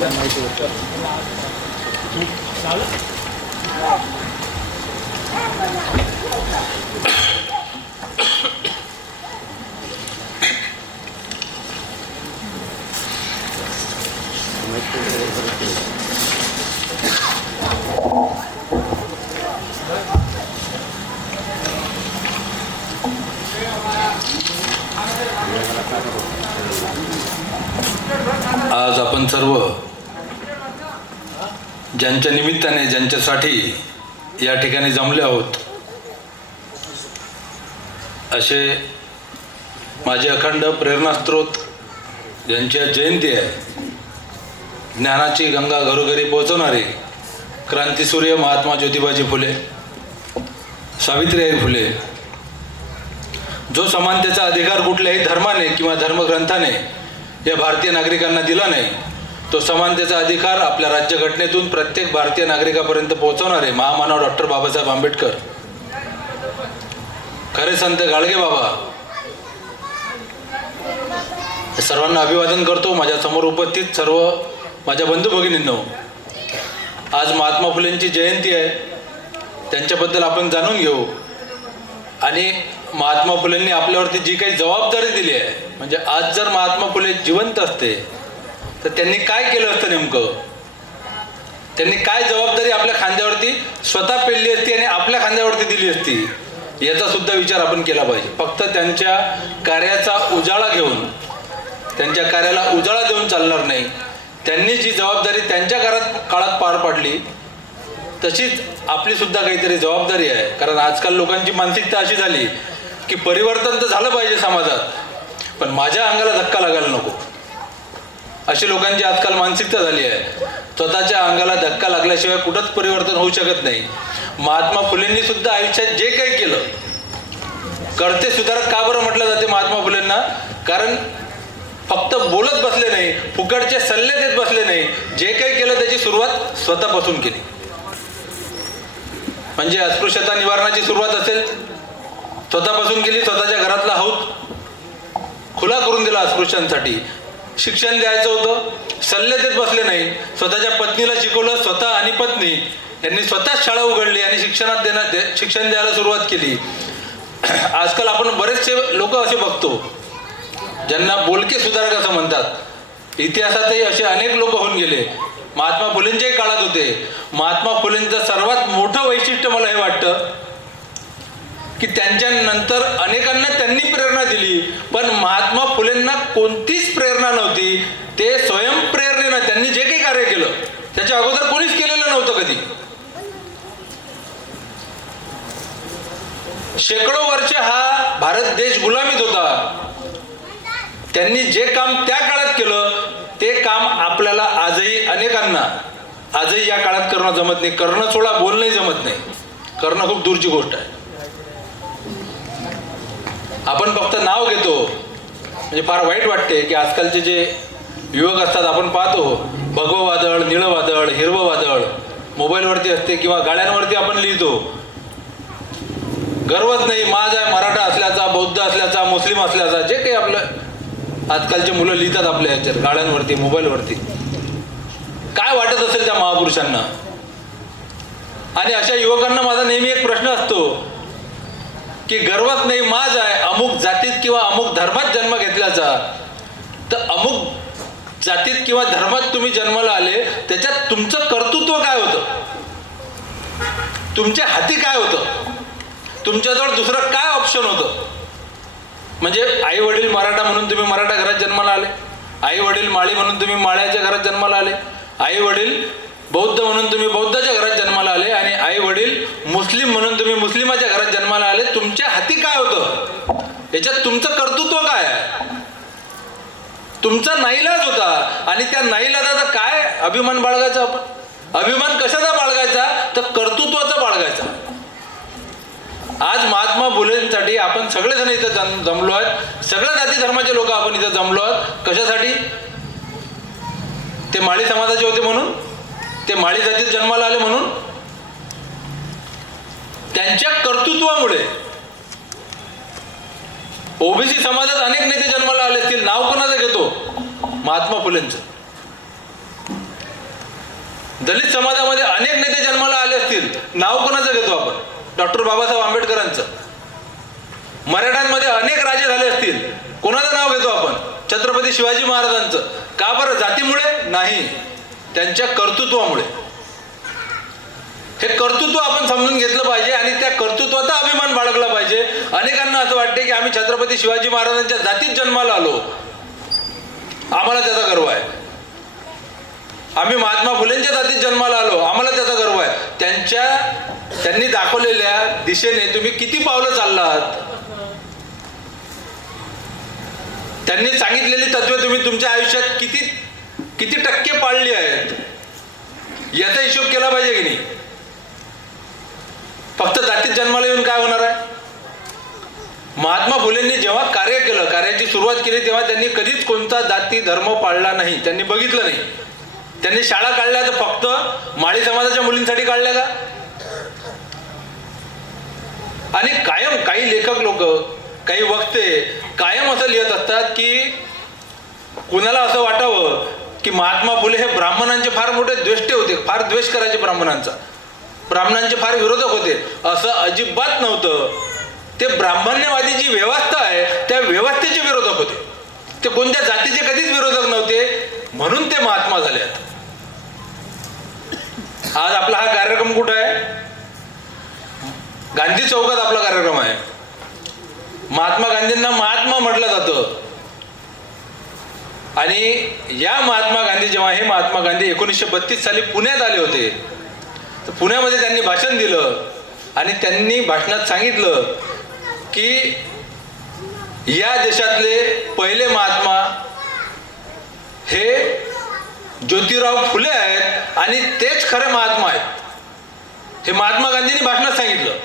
आज आपण सर्व ज्यांच्या निमित्ताने ज्यांच्यासाठी या ठिकाणी जमले आहोत असे माझे अखंड प्रेरणास्त्रोत ज्यांची जयंती आहे, ज्ञानाची गंगा घरोघरी पोहोचवणारे क्रांतीसूर्य महात्मा ज्योतिबाजी फुले, सावित्रीबाई फुले, जो समानतेचा अधिकार कुठल्याही धर्माने किंवा धर्मग्रंथाने या भारतीय नागरिकांना दिला नाही, तो समानतेचा अधिकार आपल्या राज्यघटनेतून प्रत्येक भारतीय नागरिकापर्यंत पोहोचवणारे महामानव डॉक्टर बाबासाहेब आंबेडकर, खरे संत गाडगे बाबा, सर्वांना अभिवादन करतो. माझ्या समोर उपस्थित सर्व माझ्या बंधू भगिनींनो, आज महात्मा फुलेंची जयंती आहे, त्यांच्याबद्दल आपण जाणून घेऊ. आणि महात्मा फुलेंनी आपल्यावरती जी काही जबाबदारी दिली आहे, म्हणजे आज जर महात्मा फुले जिवंत असते तर त्यांनी काय केलं असतं, नेमकं त्यांनी काय जबाबदारी आपल्या खांद्यावरती स्वतः पेलली असती आणि आपल्या खांद्यावरती दिली असती, याचा सुद्धा विचार आपण केला पाहिजे. फक्त त्यांच्या कार्याचा उजाळा घेऊन, त्यांच्या कार्याला उजाळा देऊन चालणार नाही. त्यांनी जी जबाबदारी त्यांच्या काळात पार पाडली तशीच आपली सुद्धा काहीतरी जबाबदारी आहे. कारण आजकाल लोकांची मानसिकता अशी झाली की परिवर्तन तर झालं पाहिजे समाजात, पण माझ्या अंगाला धक्का लागायला नको, अशी लोकांची आजकाल मानसिकता झाली आहे. स्वतःच्या अंगाला धक्का लागल्याशिवाय कुठंच परिवर्तन होऊ शकत नाही. महात्मा फुलेंनी सुद्धा आयुष्यात जे काही केलं, कर्ते सुधारक का बरं म्हटलं जाते महात्मा फुलेंना? कारण फक्त बोलत बसले नाही, फुकटचे सल्ले देत बसले नाही, जे काही केलं त्याची सुरुवात स्वतःपासून केली. म्हणजे अस्पृश्यता निवारणाची सुरुवात असेल, स्वतःपासून केली. स्वतःच्या घरातला हौद खुला करून दिला अस्पृश्यांसाठी. शिक्षण द्यायचं होतं, सल्ले देत बसले नाही, स्वतःच्या पत्नीला शिकवलं. स्वतः आणि पत्नी यांनी स्वतःच शाळा उघडली आणि शिक्षण द्यायला सुरुवात केली. आजकाल आपण बरेचसे लोक असे बघतो ज्यांना बोलके सुधारक असं म्हणतात. इतिहासातही असे अनेक लोक होऊन गेले, महात्मा फुलेंच्याही काळात होते. महात्मा फुलेंचं सर्वात मोठं वैशिष्ट्य मला हे वाटतं की त्यांच्यानंतर अनेकांना त्यांनी प्रेरणा दिली, पण महात्मा फुलेंना कोणतीच प्रेरणा नव्हती. ते स्वयंप्रेरणेनं त्यांनी जे काही कार्य केलं त्याच्या अगोदर कोणीच केलेलं नव्हतं कधी. शेकडो वर्ष हा भारत देश गुलामीत होता. त्यांनी जे काम त्या काळात केलं ते काम आपल्याला आजही अनेकांना आजही या काळात करणं जमत नाही. करणं सोडा, बोलणंही जमत नाही. करणं खूप दूरची गोष्ट आहे. आपण फक्त नाव घेतो, म्हणजे फार वाईट वाटते की आजकालचे जे युवक असतात, आपण पाहतो भगवं वादळ, निळं वादळ, हिरवं वादळ मोबाईलवरती असते किंवा गाड्यांवरती आपण लिहितो. गर्वच नाही, माझ आहे मराठा असल्याचा, बौद्ध असल्याचा, मुस्लिम असल्याचा, जे काही आपलं आजकालचे मुलं लिहितात आपल्या याच्यात गाड्यांवरती, मोबाईलवरती. काय वाटत असेल त्या महापुरुषांना? आणि अशा युवकांना माझा नेहमी एक प्रश्न असतो की गर्वच नाही, माझ आहे अमुक जातीत किंवा अमुक धर्मात जन्म घेतल्याचा, तर अमुक जातीत किंवा धर्मात तुम्ही जन्माला आले, त्याच्यात तुमचं कर्तृत्व काय होतं? तुमच्या हाती काय होतं? तुमच्याजवळ दुसरं काय ऑप्शन होतं? म्हणजे आई वडील मराठा म्हणून तुम्ही मराठा घरात जन्माला आले, आई वडील माळी म्हणून तुम्ही माळ्याच्या घरात जन्माला आले, आई वडील बौद्ध म्हणून तुम्ही बौद्धाच्या घरात जन्माला आले, आणि आई वडील मुस्लिम म्हणून तुम्ही मुस्लिमाच्या घरात जन्माला आले. तुमच्या हाती काय होतं? याच्यात तुमचं कर्तृत्व काय आहे? तुमचा नाईलाज होता, आणि त्या नाईलाजाचा काय अभिमान बाळगायचा आपण? अभिमान कशाचा बाळगायचा? तर कर्तृत्वाचा बाळगायचा. आज महात्मा फुलेंसाठी आपण सगळेजण इथं जमलो आहेत, सगळ्या जाती धर्माचे लोक आपण इथं जमलो आहोत. कशासाठी? ते माळी समाजाचे होते म्हणून, ते माळी जातीत जन्माला आले म्हणून. त्यांच्या कर्तृत्वामुळे ओबीसी समाजात अनेक नेते जन्माला आले असतील. नाव कोणाचं घेतो? महात्मा फुलेंचं. दलित समाजामध्ये अनेक नेते जन्माला आले असतील, नाव कोणाचं घेतो आपण? डॉक्टर बाबासाहेब आंबेडकरांचं. मराठ्यांमध्ये अनेक राजे झाले असतील, कोणाचं नाव घेतो आपण? छत्रपती शिवाजी महाराजांचं. का बरं? जातीमुळे नाही, त्यांच्या कर्तृत्वामुळे. हे कर्तृत्व आपण समजून घेतलं पाहिजे आणि त्या कर्तृत्वाचा अभिमान बाळगला पाहिजे. अनेकांना असं वाटते की आम्ही छत्रपती शिवाजी महाराजांच्या जातीत जन्माला आलो, आम्हाला त्याचा गर्व आहे. आम्ही महात्मा फुलेंच्या जातीत जन्माला आलो, आम्हाला त्याचा गर्व आहे. त्यांनी दाखवलेल्या दिशेने तुम्ही किती पावलं चाललात? त्यांनी सांगितलेली तत्वे तुम्ही तुमच्या आयुष्यात किती टक्के पाळली आहेत, याचा हिशोब केला पाहिजे की नाही? फक्त जातीत जन्माला येऊन काय होणार आहे? महात्मा फुलेंनी जेव्हा कार्य केलं, कार्याची सुरुवात केली, तेव्हा त्यांनी कधीच कोणता जाती धर्म पाळला नाही. त्यांनी बघितलं नाही. त्यांनी शाळा काढल्या तर फक्त माळी समाजाच्या मुलींसाठी काढल्या का? आणि कायम काही लेखक लोक, काही वक्ते कायम असं लिहित असतात की कुणाला असं वाटावं की महात्मा फुले हे ब्राह्मणांचे फार मोठे द्वेष्टे होते, फार द्वेष करायचे ब्राह्मणांचा, ब्राह्मणांचे फार विरोधक होते. असं अजिबात नव्हतं. ते ब्राह्मण्यवादी जी व्यवस्था आहे त्या व्यवस्थेचे विरोधक होते. ते कोणत्या जातीचे कधीच विरोधक नव्हते, म्हणून ते महात्मा झाले आहेत. आज आपला हा कार्यक्रम कुठं आहे? गांधी चौकात आपला कार्यक्रम आहे. महात्मा गांधींना महात्मा म्हटलं जातं. आणि या महात्मा गांधी, जेव्हा हे महात्मा गांधी 1932 साली पुण्यात आले होते, तर पुण्यामध्ये त्यांनी भाषण दिलं आणि त्यांनी भाषणात सांगितलं की या देशातले पहिले महात्मा हे ज्योतिराव फुले आहेत आणि तेच खरे महात्मा आहेत. हे महात्मा गांधींनी भाषणात सांगितलं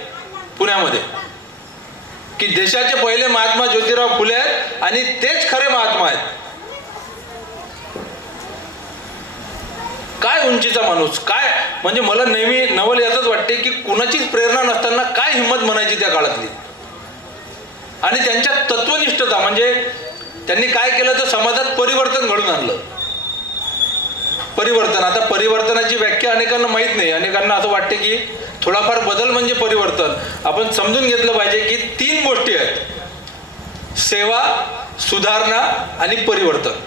पुण्यामध्ये की देशाचे पहिले महात्मा ज्योतिराव फुले आहेत आणि तेच खरे महात्मा आहेत. काय उंचीचा माणूस! काय म्हणजे मला नेहमी नवल याचंच वाटते की कुणाचीच प्रेरणा नसताना काय हिंमत म्हणायची त्या काळातली. आणि त्यांच्या तत्वनिष्ठता, म्हणजे त्यांनी काय केलं तर समाजात परिवर्तन घडून आणलं. परिवर्तन, आता परिवर्तनाची व्याख्या अनेकांना माहीत नाही. अनेकांना असं वाटते की थोडाफार बदल म्हणजे परिवर्तन. आपण समजून घेतलं पाहिजे की 3 गोष्टी आहेत: सेवा, सुधारणा आणि परिवर्तन.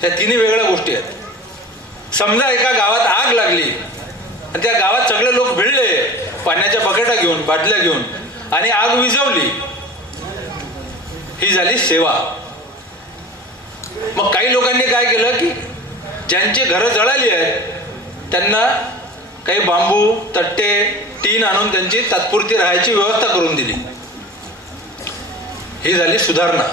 ह्या 3 वेगळ्या गोष्टी आहेत. समजा एका गावात आग लागली आणि त्या गावात सगळे लोक भिडले पाण्याच्या बकेटा घेऊन, बाटल्या घेऊन, आणि आग विझवली, ही झाली सेवा. मग काही लोकांनी काय केलं की ज्यांची घरं जळाली आहेत त्यांना काही बांबू, तट्टे, टीन आणून त्यांची तात्पुरती राहायची व्यवस्था करून दिली, ही झाली सुधारणा.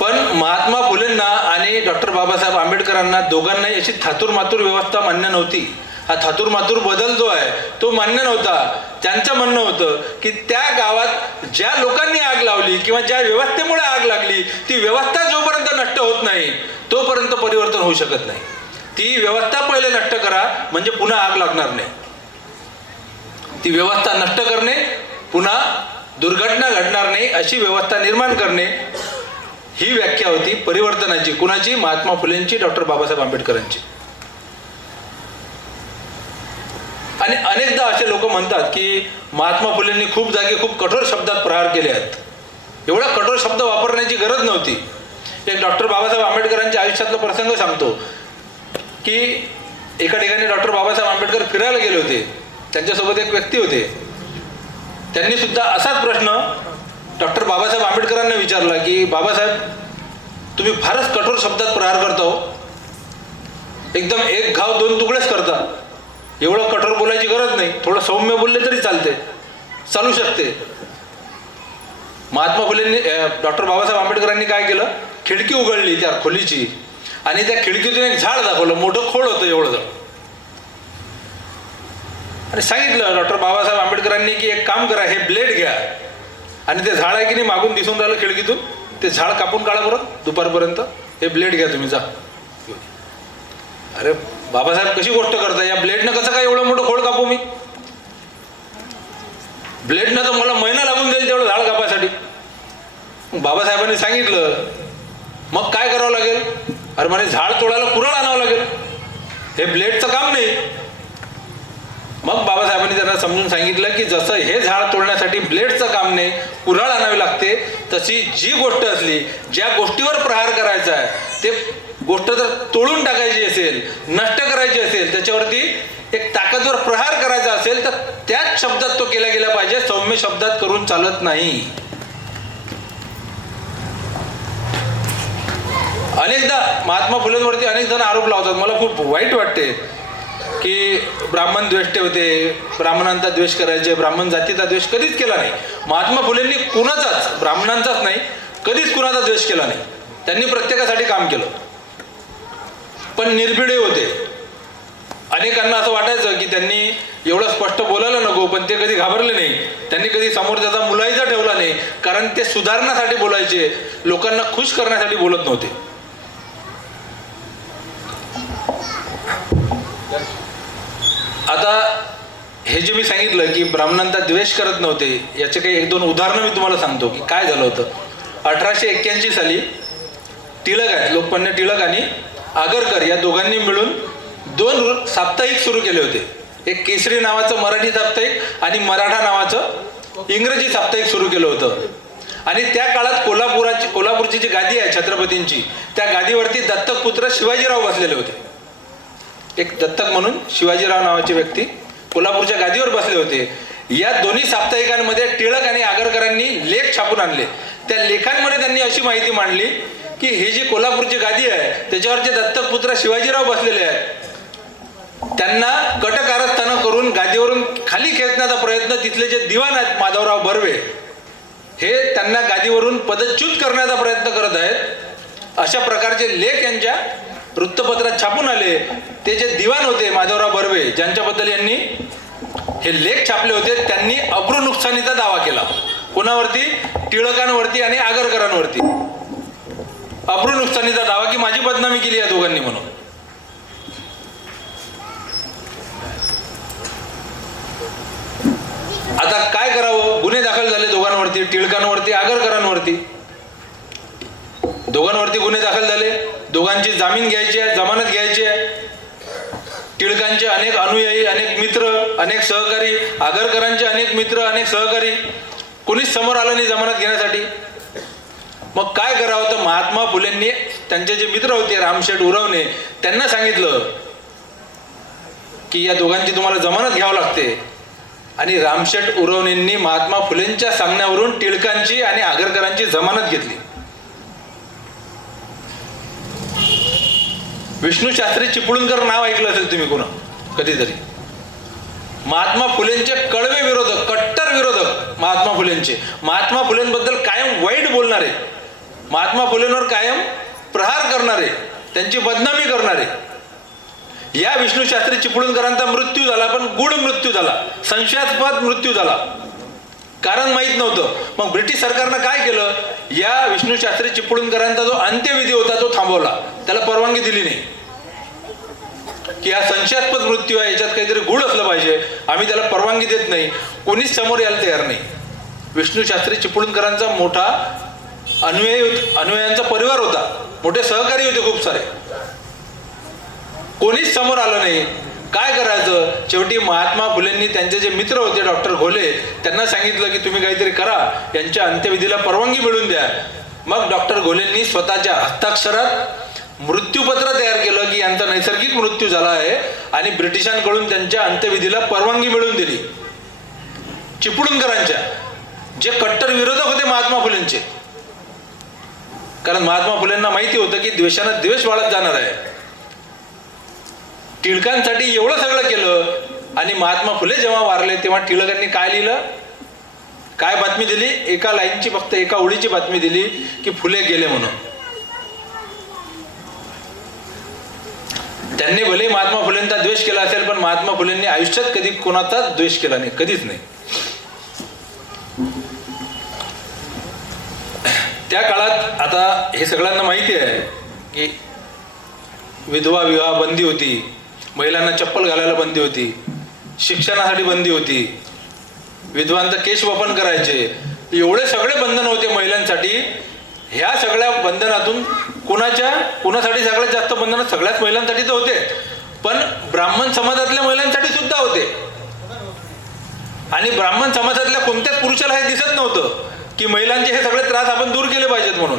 पण महात्मा फुलेंना आणि डॉक्टर बाबासाहेब आंबेडकरांना दोघांनाही अशी थातूरमातूर व्यवस्था मान्य नव्हती. हा थातूरमातूर बदल जो आहे तो मान्य नव्हता. त्यांचं म्हणणं होतं की त्या गावात ज्या लोकांनी आग लावली किंवा ज्या व्यवस्थेमुळे आग लागली, ती व्यवस्था जोपर्यंत नष्ट होत नाही तोपर्यंत परिवर्तन होऊ शकत नाही. ती व्यवस्था पहिले नष्ट करा, म्हणजे पुन्हा आग लागणार नाही. ती व्यवस्था नष्ट करणे, पुन्हा दुर्घटना घडणार नाही अशी व्यवस्था निर्माण करणे, ही व्याख्या होती परिवर्तनाची. कुणाची? महात्मा फुलेंची, डॉक्टर बाबासाहेब आंबेडकरांची. आणि अनेकदा असे लोक म्हणतात की महात्मा फुलेंनी खूप जागी खूप कठोर शब्दात प्रहार केले आहेत. एवढा कठोर शब्द वापरण्याची गरज नव्हती. एक डॉक्टर बाबासाहेब आंबेडकरांच्या आयुष्यातला प्रसंग सांगतो की एका ठिकाणी डॉक्टर बाबासाहेब आंबेडकर फिरायला गेले होते. त्यांच्यासोबत एक व्यक्ती होते. त्यांनी सुद्धा असाच प्रश्न डॉक्टर बाबासाहेब आंबेडकरांना विचारला की बाबासाहेब, तुम्ही फारच कठोर शब्दात प्रहार करता हो, एकदम एक घाव 2 तुकडेच करता. एवढं कठोर बोलायची गरज नाही, थोडं सौम्य बोलले तरी चालते, चालू शकते. महात्मा फुलेंनी, डॉक्टर बाबासाहेब आंबेडकरांनी काय केलं, खिडकी उघडली त्या खोलीची आणि त्या खिडकीतून एक झाड दाखवलं. मोठं खोड होतं एवढं जड. आणि सांगितलं डॉक्टर बाबासाहेब आंबेडकरांनी की एक काम करा, हे ब्लेड घ्या आणि ते झाड आहे की नाही मागून दिसून राहिलं खिडकीतून, ते झाड कापून काढा बरं दुपारपर्यंत. हे ब्लेड घ्या तुम्ही, जा. अरे बाबासाहेब कशी गोष्ट करता, या ब्लेडनं कसं काय एवढं मोठं खोड कापू मी? ब्लेडनं तर मला महिना लागून जाईल तेवढं झाड कापायसाठी. बाबासाहेबांनी सांगितलं मग काय करावं लागेल, अरे म्हणे झाड तोडायला कुऱ्हाड आणावं लागेल, हे ब्लेडचं काम नाही. मग बाबासाहेबांनी त्यांना समजून सांगितलं की जसं हे झाड तोडण्यासाठी ब्लेडचं काम नाही, कुऱ्हाड आणावी लागते, तशी जी गोष्ट असली, ज्या गोष्टीवर प्रहार करायचा आहे, ते गोष्ट जर तोडून टाकायची असेल, नष्ट करायची असेल, त्याच्यावरती एक ताकदवर प्रहार करायचा असेल, तर त्याच शब्दात तो केला गेला पाहिजे, सौम्य शब्दात करून चालत नाही. अनेकदा महात्मा फुलेंवरती अनेक जण आरोप लावतात. मला खूप वाईट वाटते की ब्राह्मण द्वेष्टे होते, ब्राह्मणांचा द्वेष करायचे, ब्राह्मण जातीचा द्वेष कधीच केला नाही. महात्मा फुलेंनी कुणाचाच, ब्राह्मणांचाच नाही, कधीच कुणाचा द्वेष केला नाही. त्यांनी प्रत्येकासाठी काम केलं, पण निर्भिडे होते. अनेकांना असं वाटायचं की त्यांनी एवढं स्पष्ट बोलायला नको, पण ते कधी घाबरले नाही. त्यांनी कधी समोर त्याचा मुलाहिजा ठेवला नाही, कारण ते सुधारण्यासाठी बोलायचे, लोकांना खुश करण्यासाठी बोलत नव्हते. आता हे जे मी सांगितलं की ब्राह्मणांचा द्वेष करत नव्हते, याचे काही एक दोन उदाहरणं मी तुम्हाला सांगतो की काय झालं होतं. 1881 साली टिळक आहेत, लोकमान्य टिळक आणि आगरकर या दोघांनी मिळून 2 साप्ताहिक सुरू केले होते. एक केसरी नावाचं मराठी साप्ताहिक आणि मराठा नावाचं इंग्रजी साप्ताहिक सुरू केलं होतं. आणि त्या काळात कोल्हापूरची जी गादी आहे छत्रपतींची, त्या गादीवरती दत्तक पुत्र शिवाजीराव बसलेले होते. एक दत्तक म्हणून शिवाजीराव नावाचे व्यक्ती कोल्हापूरच्या गादीवर बसले होते. या दोन्ही साप्ताहिकांमध्ये टिळक आणि आगरकरांनी लेख छापून आणले. त्या लेखांमध्ये त्यांनी अशी माहिती मांडली की हे जी कोल्हापूरची गादी आहे, त्याच्यावर जे दत्तक पुत्र शिवाजीराव बसलेले आहेत, त्यांना कटकारस्थानं करून गादीवरून खाली खेचण्याचा प्रयत्न तिथले जे दिवाण आहेत माधवराव बर्वे, हे त्यांना गादीवरून पदच्युत करण्याचा प्रयत्न करत आहेत. अशा प्रकारचे लेख यांच्या वृत्तपत्रात छापून आले. ते जे दिवाण होते माधवराव बर्वे, ज्यांच्याबद्दल यांनी हे लेख छापले होते, त्यांनी अब्रू नुकसानीचा दावा केला. कोणावरती? टिळकांवरती आणि आगरकरांवरती अब्रू नुकसानीचा दावा, की माझी बदनामी केली या दोघांनी म्हणून. आता काय करावं? गुन्हे दाखल झाले दोघांवरती, टिळकांवरती, आगरकरांवरती. दोघांवरती गुन्हे दाखल झाले. दोघांची जामीन घ्यायची आहे, जमानत घ्यायची आहे. टिळकांचे अनेक अनुयायी, अनेक मित्र, अनेक सहकारी, आगरकरांचे अनेक मित्र, अनेक सहकारी, कोणीच समोर आलं नाही जमानत घेण्यासाठी. मग काय करावं? तर महात्मा फुलेंनी त्यांचे जे मित्र होते रामशेठ उरवणे, त्यांना सांगितलं की या दोघांची तुम्हाला जमानत घ्यावं लागते. आणि रामशेठ उरवणेंनी महात्मा फुलेंच्या सांगण्यावरून टिळकांची आणि आगरकरांची जमानत घेतली. विष्णू शास्त्री चिपळूणकर नाव ऐकलं असेल तुम्ही कोण कधीतरी. महात्मा फुलेंचे कडवे विरोधक, कट्टर विरोधक महात्मा फुलेंचे, महात्मा फुलेंबद्दल कायम वाईट बोलणारे, महात्मा फुलेंवर कायम प्रहार करणारे, त्यांची बदनामी करणारे. या विष्णू शास्त्री चिपळूणकरांचा मृत्यू झाला, पण गूढ मृत्यू झाला, संशयास्पद मृत्यू झाला, कारण माहीत नव्हतं. मग ब्रिटिश सरकारनं काय केलं? या विष्णू शास्त्री चिपळूणकरांचा जो अंत्यविधी होता तो थांबवला, त्याला परवानगी दिली नाही. की हा संशयास्पद मृत्यू आहे, याच्यात काहीतरी गूढ असलं पाहिजे, आम्ही त्याला परवानगी देत नाही. कोणीच समोर यायला तयार नाही. विष्णू शास्त्री चिपळूणकरांचा मोठा अनुयायांचा परिवार होता, मोठे सहकारी होते खूप सारे. कोणीच समोर आलं नाही. काय करायचं? शेवटी महात्मा फुलेंनी त्यांचे जे मित्र होते डॉक्टर घोले, त्यांना सांगितलं की तुम्ही काहीतरी करा, यांच्या अंत्यविधीला परवानगी मिळवून द्या. मग डॉक्टर घोलेंनी स्वतःच्या हस्ताक्षरात मृत्यूपत्र तयार केलं की यांचा नैसर्गिक मृत्यू झाला आहे, आणि ब्रिटिशांकडून त्यांच्या अंत्यविधीला परवानगी मिळवून दिली. चिपळूणकरांच्या, जे कट्टर विरोधक होते महात्मा फुलेंचे, कारण महात्मा फुलेंना माहिती होतं की द्वेषानं द्वेष वाढत जाणार आहे. टिळकांसाठी एवढं सगळं केलं, आणि महात्मा फुले जेव्हा वारले तेव्हा टिळकांनी काय लिहिलं, काय बातमी दिली? एका लाईनची, फक्त एका ओळीची बातमी दिली की फुले गेले म्हणून. त्यांनी भले महात्मा फुलेंचा द्वेष केला असेल, पण महात्मा फुलेंनी आयुष्यात कधी कोणाचाच द्वेष केला नाही, कधीच नाही. त्या काळात, आता हे सगळ्यांना माहिती आहे की विधवा विवाह बंदी होती, महिलांना चप्पल घालायला बंदी होती, शिक्षणासाठी बंदी होती, विधवांचं केश वपन करायचे, एवढे सगळे बंधन होते महिलांसाठी. ह्या सगळ्या बंधनातून कुणासाठी सगळ्यात जास्त बंधनं सगळ्याच महिलांसाठी तर होते, पण ब्राह्मण समाजातल्या महिलांसाठी सुद्धा होते. आणि ब्राह्मण समाजातल्या कोणत्याच पुरुषाला हे दिसत नव्हतं की महिलांचे हे सगळे त्रास आपण दूर केले पाहिजेत म्हणून.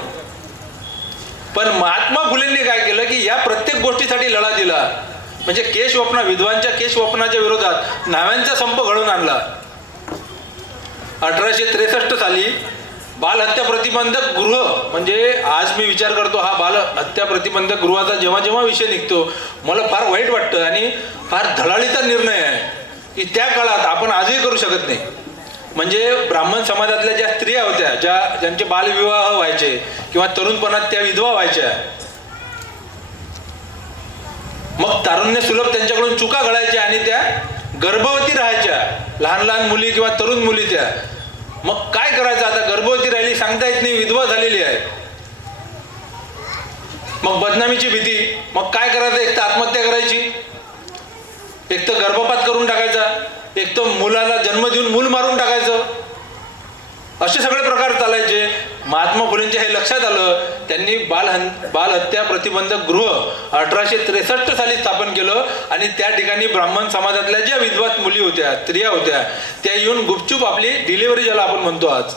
पण महात्मा फुलेंनी काय केलं की या प्रत्येक गोष्टीसाठी लढा दिला. म्हणजे केशवपना, विधवांच्या केशवपनाच्या विरोधात न्हाव्यांचा संप घडवून आणला. 1863 साली बालहत्या प्रतिबंधक गृह, म्हणजे आज मी विचार करतो हा बालहत्या प्रतिबंधक गृहाचा जेव्हा जेव्हा विषय निघतो मला फार वाईट वाटतं आणि फार धडाडीचा निर्णय आहे की त्या काळात आपण आजही करू शकत नाही. म्हणजे ब्राह्मण समाजातल्या ज्या स्त्रिया होत्या, ज्यांचे बालविवाह व्हायचे किंवा तरुणपणात त्या विधवा व्हायच्या, मग तारुण्य सुलभ त्यांच्याकडून चुका घडायच्या आणि त्या गर्भवती राहायच्या, लहान लहान मुली किंवा तरुण मुली त्या. मग काय करायचं आता, गर्भवती राहिली सांगता येत नाही, विधवा झालेली आहे. मग बदनामीची भीती, मग काय करायचं, एक तर आत्महत्या करायची, एक तर गर्भपात करून टाकायचा, एक तर मुलाला जन्म देऊन मूल मारून टाकायचं. असे सगळे प्रकार चालायचे. महात्मा फुलेंच्या हे लक्षात आलं. त्यांनी बालहत्या प्रतिबंधक गृह 1863 साली स्थापन केलं आणि त्या ठिकाणी ब्राह्मण समाजातल्या ज्या विधवा मुली होत्या, स्त्रिया होत्या, त्या येऊन गुपचूप आपली डिलिव्हरी, ज्याला आपण म्हणतो आज,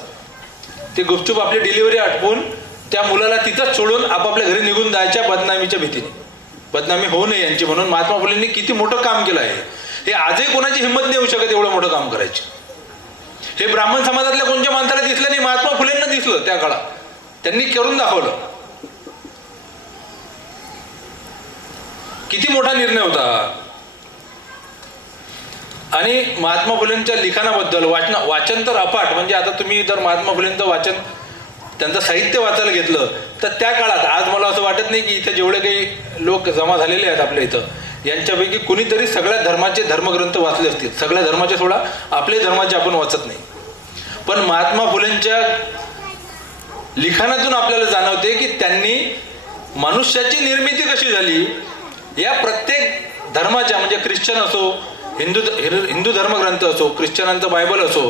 ती गुपचूप आपली डिलिव्हरी आटपून त्या मुलाला तिथंच सोडून आपापल्या घरी निघून जायच्या बदनामीच्या भीतीने. बदनामी होऊ नये यांची म्हणून महात्मा फुलेंनी किती मोठं काम केलं आहे. हे आजही कोणाची हिंमत नाही होऊ शकत एवढं मोठं काम करायची. हे ब्राह्मण समाजातल्या कोणत्या माणसाला दिसलं नाही, महात्मा फुलेंना दिसलं त्या काळात. त्यांनी करून दाखवलं. किती मोठा निर्णय होता. आणि महात्मा फुलेंच्या लिखाणाबद्दल वाचन तर अफाट. म्हणजे आता तुम्ही जर महात्मा फुलेंचं वाचन, त्यांचं साहित्य वाचायला घेतलं तर त्या काळात, आज मला असं वाटत नाही की इथे जेवढे काही लोक जमा झालेले आहेत आपल्या इथं, यांच्यापैकी कुणीतरी सगळ्या धर्माचे धर्मग्रंथ वाचले असतील. सगळ्या धर्माचे सोडा, आपले धर्माचे आपण वाचत नाही. पण महात्मा फुलेंच्या लिखाणातून आपल्याला जाणवते की त्यांनी मनुष्याची निर्मिती कशी झाली या प्रत्येक धर्माच्या, म्हणजे ख्रिश्चन असो, हिंदू धर्मग्रंथ असो, ख्रिश्चनांचं बायबल असो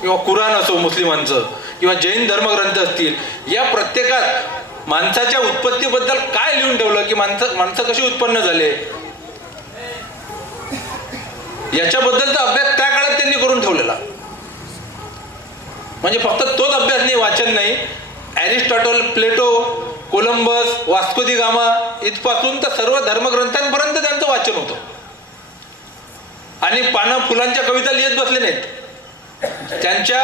किंवा कुराण असो मुस्लिमांचं, किंवा जैन धर्मग्रंथ असतील, या प्रत्येकात माणसाच्या उत्पत्तीबद्दल काय लिहून ठेवलं की माणसं कशी उत्पन्न झाले याच्याबद्दलचा अभ्यास त्या काळात त्यांनी करून ठेवलेला. म्हणजे फक्त तोच अभ्यास नाही, वाचन नाही, ॲरिस्टॉटल, प्लेटो, कोलंबस, वास्को दी गामा इथपासून तर सर्व धर्मग्रंथांपर्यंत त्यांचं वाचन होतं. आणि पानं फुलांच्या कविता लिहित बसले नाहीत. त्यांच्या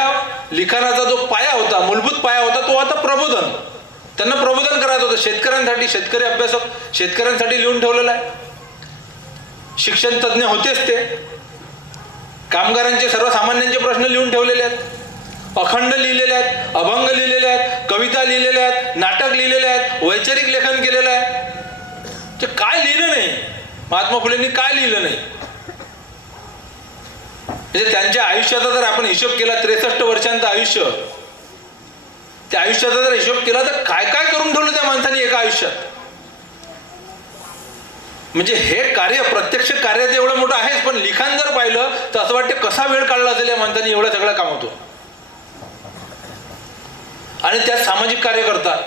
लिखाणाचा जो पाया होता, मूलभूत पाया होता, तो आता प्रबोधन. त्यांना प्रबोधन करायचं होतं शेतकऱ्यांसाठी. शेतकरी अभ्यासक शेतकऱ्यांसाठी लिहून ठेवलेला आहे. शिक्षण तज्ज्ञ होतेच ते. कामगारांचे, सर्वसामान्यांचे प्रश्न लिहून ठेवलेले आहेत. अखंड लिहिलेले आहेत, अभंग लिहिलेले आहेत, कविता लिहिलेल्या आहेत, नाटक लिहिलेले आहेत, वैचारिक लेखन केलेलं आहे. ते काय लिहिलं नाही, महात्मा फुलेंनी काय लिहिलं नाही. म्हणजे त्यांच्या आयुष्याचा जर आपण हिशोब केला, 63 वर्षांचं आयुष्य, त्या आयुष्याचा जर हिशोब केला तर काय काय करून ठेवलं त्या माणसाने एका आयुष्यात. म्हणजे हे कार्य, प्रत्यक्ष कार्य ते एवढं मोठं आहेच, पण लिखाण जर पाहिलं तर असं वाटतं कसा वेळ काढला असेल या माणसाने एवढं सगळं काम होतं. आणि त्यात सामाजिक कार्य करतात,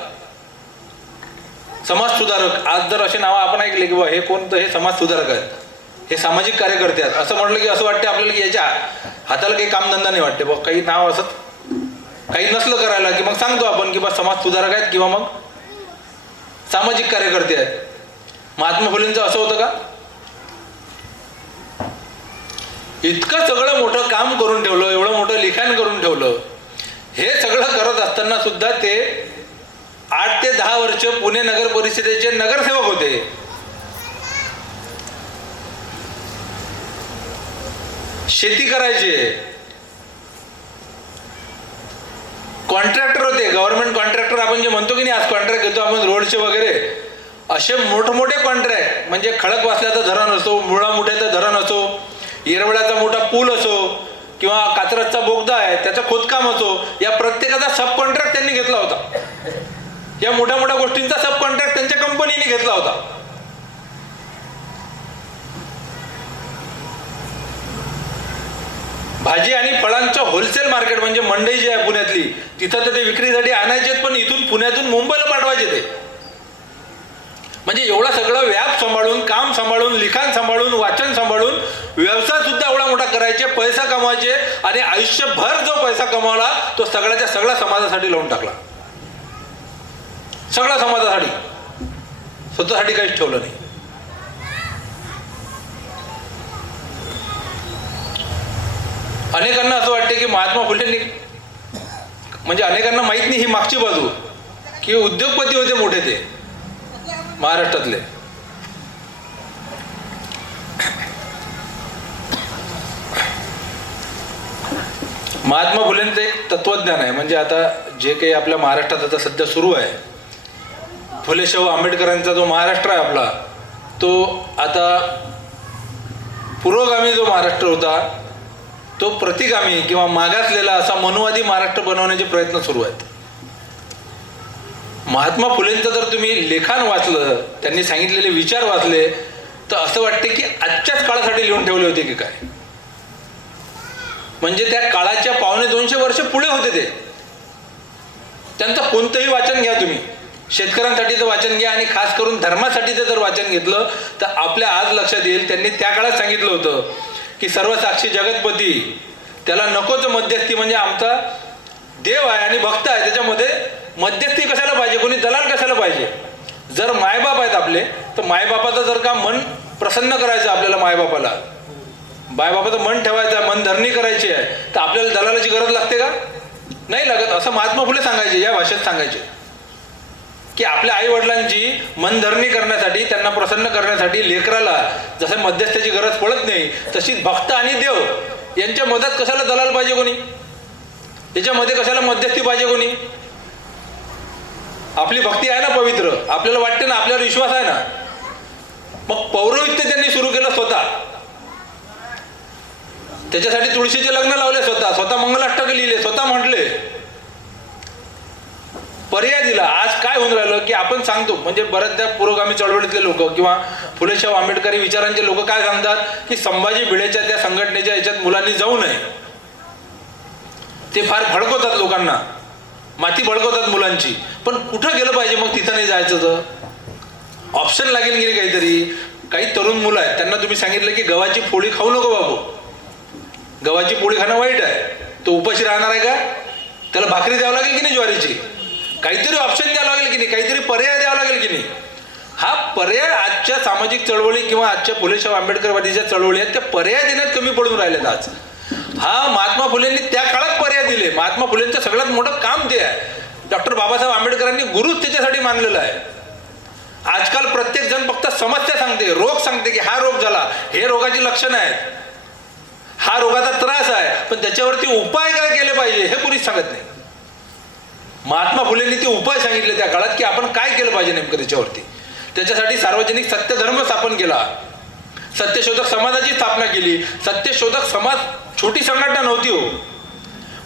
समाज सुधारक. आज जर असे नावं आपण ऐकले की बा हे कोणतं, हे समाज सुधारक आहेत, हे सामाजिक कार्य करते आहेत, असं म्हटलं की असं वाटतं आपल्याला की याच्या हाताला काही कामधंदा नाही वाटते. बघ काही नाव असत काही नसलं करायला की मग सांगतो आपण की बा समाज सुधारक आहेत किंवा मग सामाजिक कार्यकर्ते आहेत. महात्मा फुलेंचं असं होतं का? इतकं सगळं मोठं काम करून ठेवलं, एवढं मोठं लिखाण करून ठेवलं. हे सगळं करत असताना सुद्धा ते 8 ते 10 वर्ष पुणे नगर परिषदेचे नगरसेवक होते. शेती करायचे, कॉन्ट्रॅक्टर होते, गव्हर्नमेंट कॉन्ट्रॅक्टर आपण जे म्हणतो की नाही, आज कॉन्ट्रॅक्ट घेतो आपण रोडचे वगैरे, असे मोठमोठे कॉन्ट्रॅक्ट. म्हणजे खडकवासल्याचं धरण असो, मुळामुठ्याचं धरण असो, येरवड्याचा मोठा पूल असो किंवा कात्रजचा बोगदा आहे त्याचं खोदकाम असो, या प्रत्येकाचा सब कॉन्ट्रॅक्ट त्यांनी घेतला होता. या मोठ्या मोठ्या गोष्टींचा सब कॉन्ट्रॅक्ट त्यांच्या कंपनीने घेतला होता. भाजी आणि फळांचं होलसेल मार्केट म्हणजे मंडई जी आहे पुण्यातली, तिथं तर ते विक्रीसाठी आणायचे, पण इथून पुण्यातून मुंबईला पाठवायचे ते. म्हणजे एवढा सगळं व्याप सांभाळून, काम सांभाळून, लिखाण सांभाळून, वाचन सांभाळून, व्यवसाय सुद्धा एवढा मोठा करायचे, पैसा कमवायचे, आणि आयुष्यभर जो पैसा कमावला तो सगळ्याच्या सगळा समाजासाठी लावून टाकला. सगळा समाजासाठी, स्वतःसाठी काहीच ठेवलं नाही. अनेकांना असं वाटते की महात्मा फुलेंनी, म्हणजे अनेकांना माहीत नाही ही मागची बाजू, की उद्योगपती होते मोठे ते महाराष्ट्रातले. महात्मा फुलेंचं एक तत्वज्ञान आहे. म्हणजे आता जे काही आपल्या महाराष्ट्रात आता सध्या सुरू आहे, फुले शाहू आंबेडकरांचा जो महाराष्ट्र आहे आपला, तो आता पुरोगामी जो महाराष्ट्र होता तो प्रतिगामी किंवा मागासलेला असा मनुवादी महाराष्ट्र बनवण्याचे प्रयत्न सुरू आहेत. महात्मा फुलेंचं जर तुम्ही लेखन वाचलं, त्यांनी सांगितलेले विचार वाचले, तर असं वाटते की आजच्याच काळासाठी लिहून ठेवले होते की काय. म्हणजे त्या काळाच्या 250 वर्ष पुढे होते ते. त्यांचं कोणतंही वाचन घ्या तुम्ही, शेतकऱ्यांसाठीचं वाचन घ्या, आणि खास करून धर्मासाठीचं जर वाचन घेतलं तर आपल्या आज लक्षात येईल त्यांनी त्या काळात सांगितलं होतं की सर्वसाक्षी जगतपती, त्याला नकोच मध्यस्थी. म्हणजे आमचा देव आहे आणि भक्त आहे, त्याच्यामध्ये मध्यस्थी कशाला पाहिजे, कोणी दलाल कशाला पाहिजे. जर मायबाप आहेत आपले, तर मायबापाचं जर का मन प्रसन्न करायचं आपल्याला, मायबापाचं मन ठेवायचं, मन धरणी करायची आहे, तर आपल्याला दलालाची गरज लागते का? नाही लागत. असं महात्मा फुले सांगायचे, या भाषेत सांगायचे की आपल्या आई वडिलांची मनधरणी करण्यासाठी, त्यांना प्रसन्न करण्यासाठी लेकराला जसं मध्यस्थाची गरज पडत नाही, तशीच भक्त आणि देव यांच्या मदत कशाला दलाल पाहिजे कोणी, याच्यामध्ये कशाला मध्यस्थी पाहिजे कोणी. आपली भक्ती आहे ना पवित्र, आपल्याला वाटते ना, आपल्यावर विश्वास आहे ना. मग पौरोहित्य त्यांनी सुरू केलं स्वतः. त्याच्यासाठी तुळशीचे लग्न लावले, स्वतः मंगलाष्टक लिहिले, स्वतः म्हटले, पर्याय दिला. आज काय होऊन राहिलं की आपण सांगतो, म्हणजे बऱ्याचदा पुरोगामी चळवळीतले लोक किंवा फुले शाहू आंबेडकरी विचारांचे लोक काय सांगतात की संभाजी भिडेच्या त्या संघटनेच्या याच्यात मुलांनी जाऊ नये. ते फार भडकवतात लोकांना, माती भडकवतात मुलांची. पण कुठं गेलं पाहिजे मग तिथं नाही जायचं, तर ऑप्शन लागेल की काहीतरी. काही तरुण मुलं आहेत, त्यांना तुम्ही सांगितलं की गव्हाची पोळी खाऊ नको बाबू, गव्हाची पोळी खाणं वाईट आहे, तो उपाशी राहणार आहे का? त्याला भाकरी द्यावं लागेल की नाही ज्वारीची, काहीतरी ऑप्शन द्यावं लागेल की नाही, काहीतरी पर्याय द्यावा लागेल की नाही. हा पर्याय आजच्या सामाजिक चळवळी किंवा आजच्या फुले शाहू आंबेडकरवादीच्या चळवळी आहेत, त्या पर्याय देण्यात कमी पडून राहिलेत आज. हा महात्मा फुलेंनी त्या काळात पर्याय दिले. महात्मा फुलेंचं सगळ्यात मोठं काम ते आहे. डॉक्टर बाबासाहेब आंबेडकरांनी गुरुच त्याच्यासाठी मानलेला आहे. आजकाल प्रत्येक जण फक्त समस्या सांगते, रोग सांगते की हा रोग झाला, हे रोगाची लक्षणं आहेत, हा रोगाचा त्रास आहे, पण त्याच्यावरती उपाय काय केले पाहिजे हे कोणीच सांगत नाही. महात्मा फुलेंनी ते उपाय सांगितले त्या काळात की आपण काय केलं पाहिजे नेमकं त्याच्यावरती. त्याच्यासाठी सार्वजनिक सत्यधर्म स्थापन केला, सत्यशोधक समाजाची स्थापना केली. सत्यशोधक समाज छोटी संघटना नव्हती हो.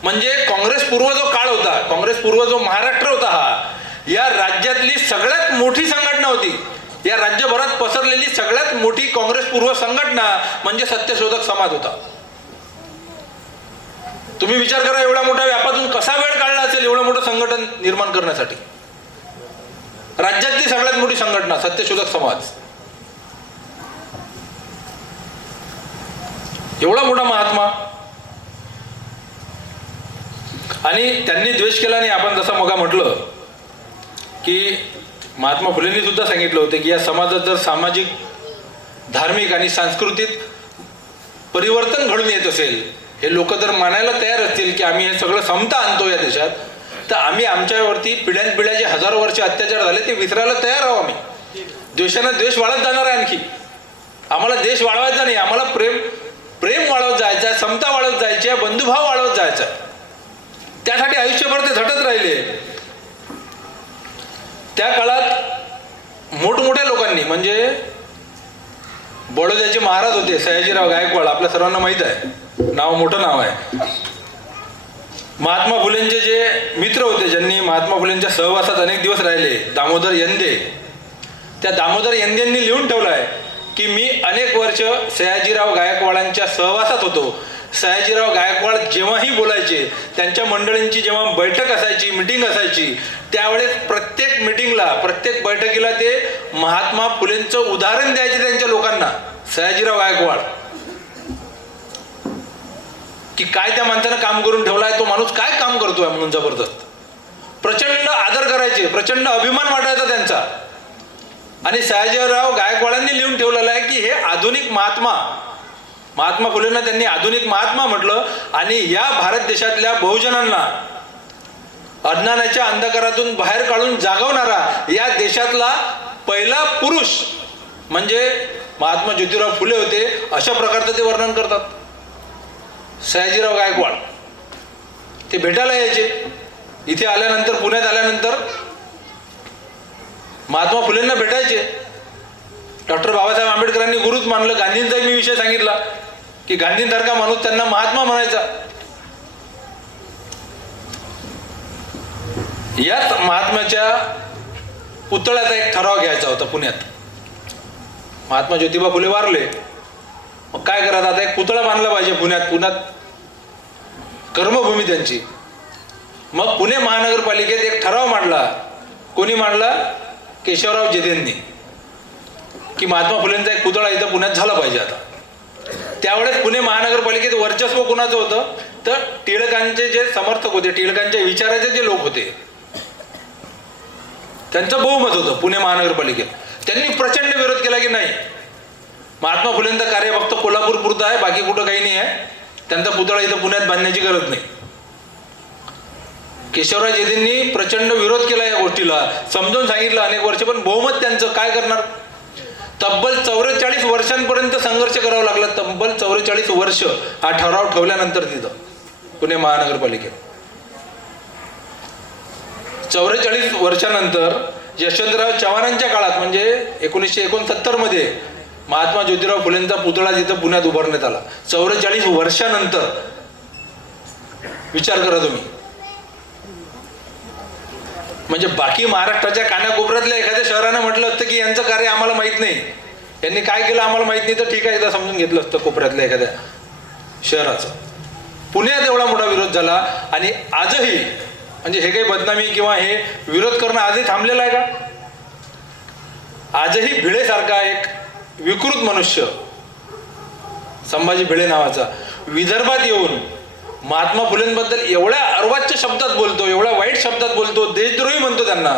म्हणजे काँग्रेस पूर्व जो काळ होता, काँग्रेस पूर्व जो महाराष्ट्र होता, हा या राज्यातली सगळ्यात मोठी संघटना होती. या राज्यभरात पसरलेली सगळ्यात मोठी काँग्रेस पूर्व संघटना म्हणजे सत्यशोधक समाज होता. तुम्ही विचार करा, एवढ्या मोठ्या व्यापातून कसा वेळ काढला असेल एवढं मोठं संघटन निर्माण करण्यासाठी. राज्यातली सगळ्यात मोठी संघटना सत्यशोधक समाज, एवढा मोठा महात्मा. आणि त्यांनी द्वेष केला नाही. आपण जसं मग म्हटलं की महात्मा फुलेंनी सुद्धा सांगितलं होतं की या समाजात जर सामाजिक, धार्मिक आणि सांस्कृतिक परिवर्तन घडून येत असेल, हे लोक जर मानायला तयार असतील की आम्ही हे सगळं समता आणतो या देशात, तर आम्ही आमच्यावरती पिढ्यानपिढ्या जे हजारो वर्ष अत्याचार झाले ते विसरायला तयार आहोत. आम्ही द्वेषानं द्वेष वाढत जाणार आहे. आणखी आम्हाला देश वाढवायचा नाही, आम्हाला प्रेम वाढवत जायचं आहे, समता वाढवत जायची आहे, बंधुभाव वाढवत जायचा आहे. त्यासाठी आयुष्यभर ते झटत राहिले. त्या काळात मोठमोठ्या लोकांनी, म्हणजे बडोद्याचे महाराज होते सयाजीराव गायकवाड, आपल्या सर्वांना माहित आहे, नाव मोठं नाव आहे. महात्मा फुलेंचे जे मित्र होते, ज्यांनी महात्मा फुलेंच्या सहवासात अनेक दिवस राहिले, दामोदर यंदे, त्या दामोदर यंदेंनी लिहून ठेवलं आहे की मी अनेक वर्ष सयाजीराव गायकवाडांच्या सहवासात होतो. सयाजीराव गायकवाड जेव्हाही बोलायचे, त्यांच्या मंडळींची जेव्हा बैठक असायची, मिटिंग असायची, त्यावेळेस प्रत्येक मिटिंगला, प्रत्येक बैठकीला ते महात्मा फुलेंचं उदाहरण द्यायचे त्यांच्या लोकांना. सयाजीराव गायकवाड की काय त्या माणसानं काम करून ठेवलाय, तो माणूस काय काम करतोय म्हणून जबरदस्त प्रचंड आदर करायचे, प्रचंड अभिमान वाटायचा त्यांचा. आणि सयाजीराव गायकवाडांनी लिहून ठेवलेलं आहे की हे आधुनिक महात्मा फुलेंना त्यांनी आधुनिक महात्मा म्हटलं. आणि या भारत देशातल्या बहुजनांना अज्ञानाच्या अंधकारातून बाहेर काढून जागवणारा या देशातला पहिला पुरुष म्हणजे महात्मा ज्योतिराव फुले होते, अशा प्रकारचं ते वर्णन करतात. सयाजीराव गायकवाड ते भेटायला यायचे. इथे आल्यानंतर, पुण्यात आल्यानंतर महात्मा फुलेंना भेटायचे. डॉक्टर बाबासाहेब आंबेडकरांनी गुरुच मानलं. गांधींचाही मी विषय सांगितला की गांधींसारखा माणूस त्यांना महात्मा म्हणायचा. याच महात्म्याच्या पुतळ्याचा एक ठराव घ्यायचा होता पुण्यात. महात्मा ज्योतिबा फुले वारले, मग काय करायचं, आता एक पुतळा बांधला पाहिजे पुण्यात कर्मभूमी त्यांची. मग पुणे महानगरपालिकेत एक ठराव मांडला. कोणी मांडला? केशवराव जेधेंनी, की महात्मा फुलेंचा एक पुतळा इथं पुण्यात झाला पाहिजे. आता त्यावेळेस पुणे महानगरपालिकेत वर्चस्व कोणाचं होतं, तर टिळकांचे जे समर्थक होते, टिळकांच्या विचाराचे जे लोक होते, त्यांचं बहुमत होतं पुणे महानगरपालिकेत. त्यांनी प्रचंड विरोध केला की नाही, महात्मा फुलेंचं कार्य फक्त कोल्हापूर पुरतं आहे, बाकी कुठं काही नाही आहे, त्यांचा पुतळा इथं पुण्यात बांधण्याची गरज नाही. केशवराव जेधेंनी प्रचंड विरोध केला या गोष्टीला, समजून सांगितलं अनेक वर्ष, पण बहुमत त्यांचं काय करणार. तब्बल 44 वर्षांपर्यंत संघर्ष करावा लागला. तब्बल 44 वर्ष हा ठराव ठेवल्यानंतर तिथं पुणे महानगरपालिकेत 44 वर्षानंतर यशवंतराव चव्हाणांच्या काळात म्हणजे 1969 मध्ये महात्मा ज्योतिराव फुलेंचा पुतळा तिथं पुण्यात उभारण्यात आला. 44 वर्षानंतर विचार करा तुम्ही. म्हणजे बाकी महाराष्ट्राच्या कानाकोपऱ्यातल्या एखाद्या शहरानं म्हटलं असतं की यांचं कार्य आम्हाला माहित नाही, यांनी काय केलं आम्हाला माहित नाही, तर ठीक आहे, एकदा समजून घेतलं असतं कोपऱ्यातल्या एखाद्या शहराचं. पुण्यात एवढा मोठा विरोध झाला. आणि आजही म्हणजे हे काही बदनामी किंवा हे विरोध करणं आजही थांबलेलं आहे का? आजही भिडेसारखा एक विकृत मनुष्य, संभाजी भिडे नावाचा, विदर्भात येऊन महात्मा फुलेंबद्दल एवढ्या अर्वाच्य शब्दात बोलतो, एवढ्या वाईट शब्दात बोलतो, देशद्रोही म्हणतो त्यांना.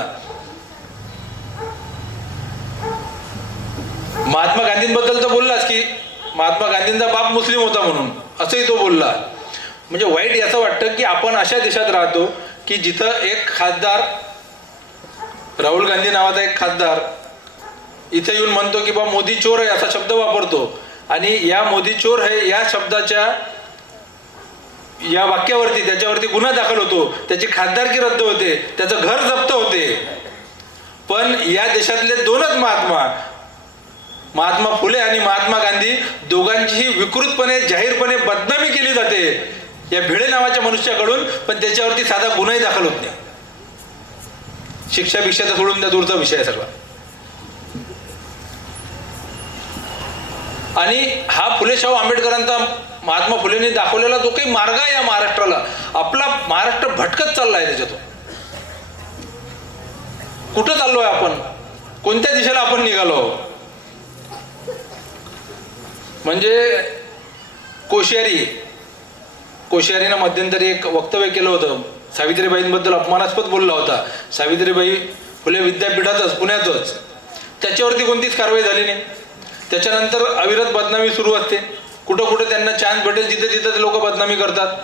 महात्मा गांधींबद्दल तर बोललाच की महात्मा गांधींचा बाप मुस्लिम होता म्हणून, असंही तो बोलला. म्हणजे वाईट याचं वाटतं की आपण अशा देशात राहतो की जिथं एक खासदार, राहुल गांधी नावाचा एक खासदार इथे येऊन म्हणतो की बा मोदी चोर आहे, असा शब्द वापरतो. आणि या मोदी चोर आहे या शब्दाच्या या वाक्यावरती त्याच्यावरती गुन्हा दाखल होतो, त्याची खासदारकी रद्द होते, त्याचं घर जप्त होते. पण या देशातले दोनच महात्मा फुले आणि महात्मा गांधी दोघांचीही विकृतपणे जाहीरपणे बदनामी केली जाते या भिडे नावाच्या मनुष्याकडून, पण त्याच्यावरती साधा गुन्हाही दाखल होत नाही. शिक्षा भिक्षाचा सोडून त्या दूरचा विषय आहे सगळा. आणि हा फुले शाहू आंबेडकरांचा, महात्मा फुलेंनी दाखवलेला जो काही मार्ग आहे या महाराष्ट्राला, आपला महाराष्ट्र भटकत चाललाय त्याच्यातून. कुठं चाललोय आपण, कोणत्या दिशेला आपण निघालो? म्हणजे कोश्यारीनं मध्यंतरी एक वक्तव्य केलं होतं, सावित्रीबाईंबद्दल अपमानास्पद बोलला होता. सावित्रीबाई फुले विद्यापीठातच, पुण्यातच, त्याच्यावरती कोणतीच कारवाई झाली नाही. त्याच्यानंतर अविरत बदनामी सुरू असते, कुठं कुठं त्यांना चान्स भेटेल तिथे तिथे लोक बदनामी करतात.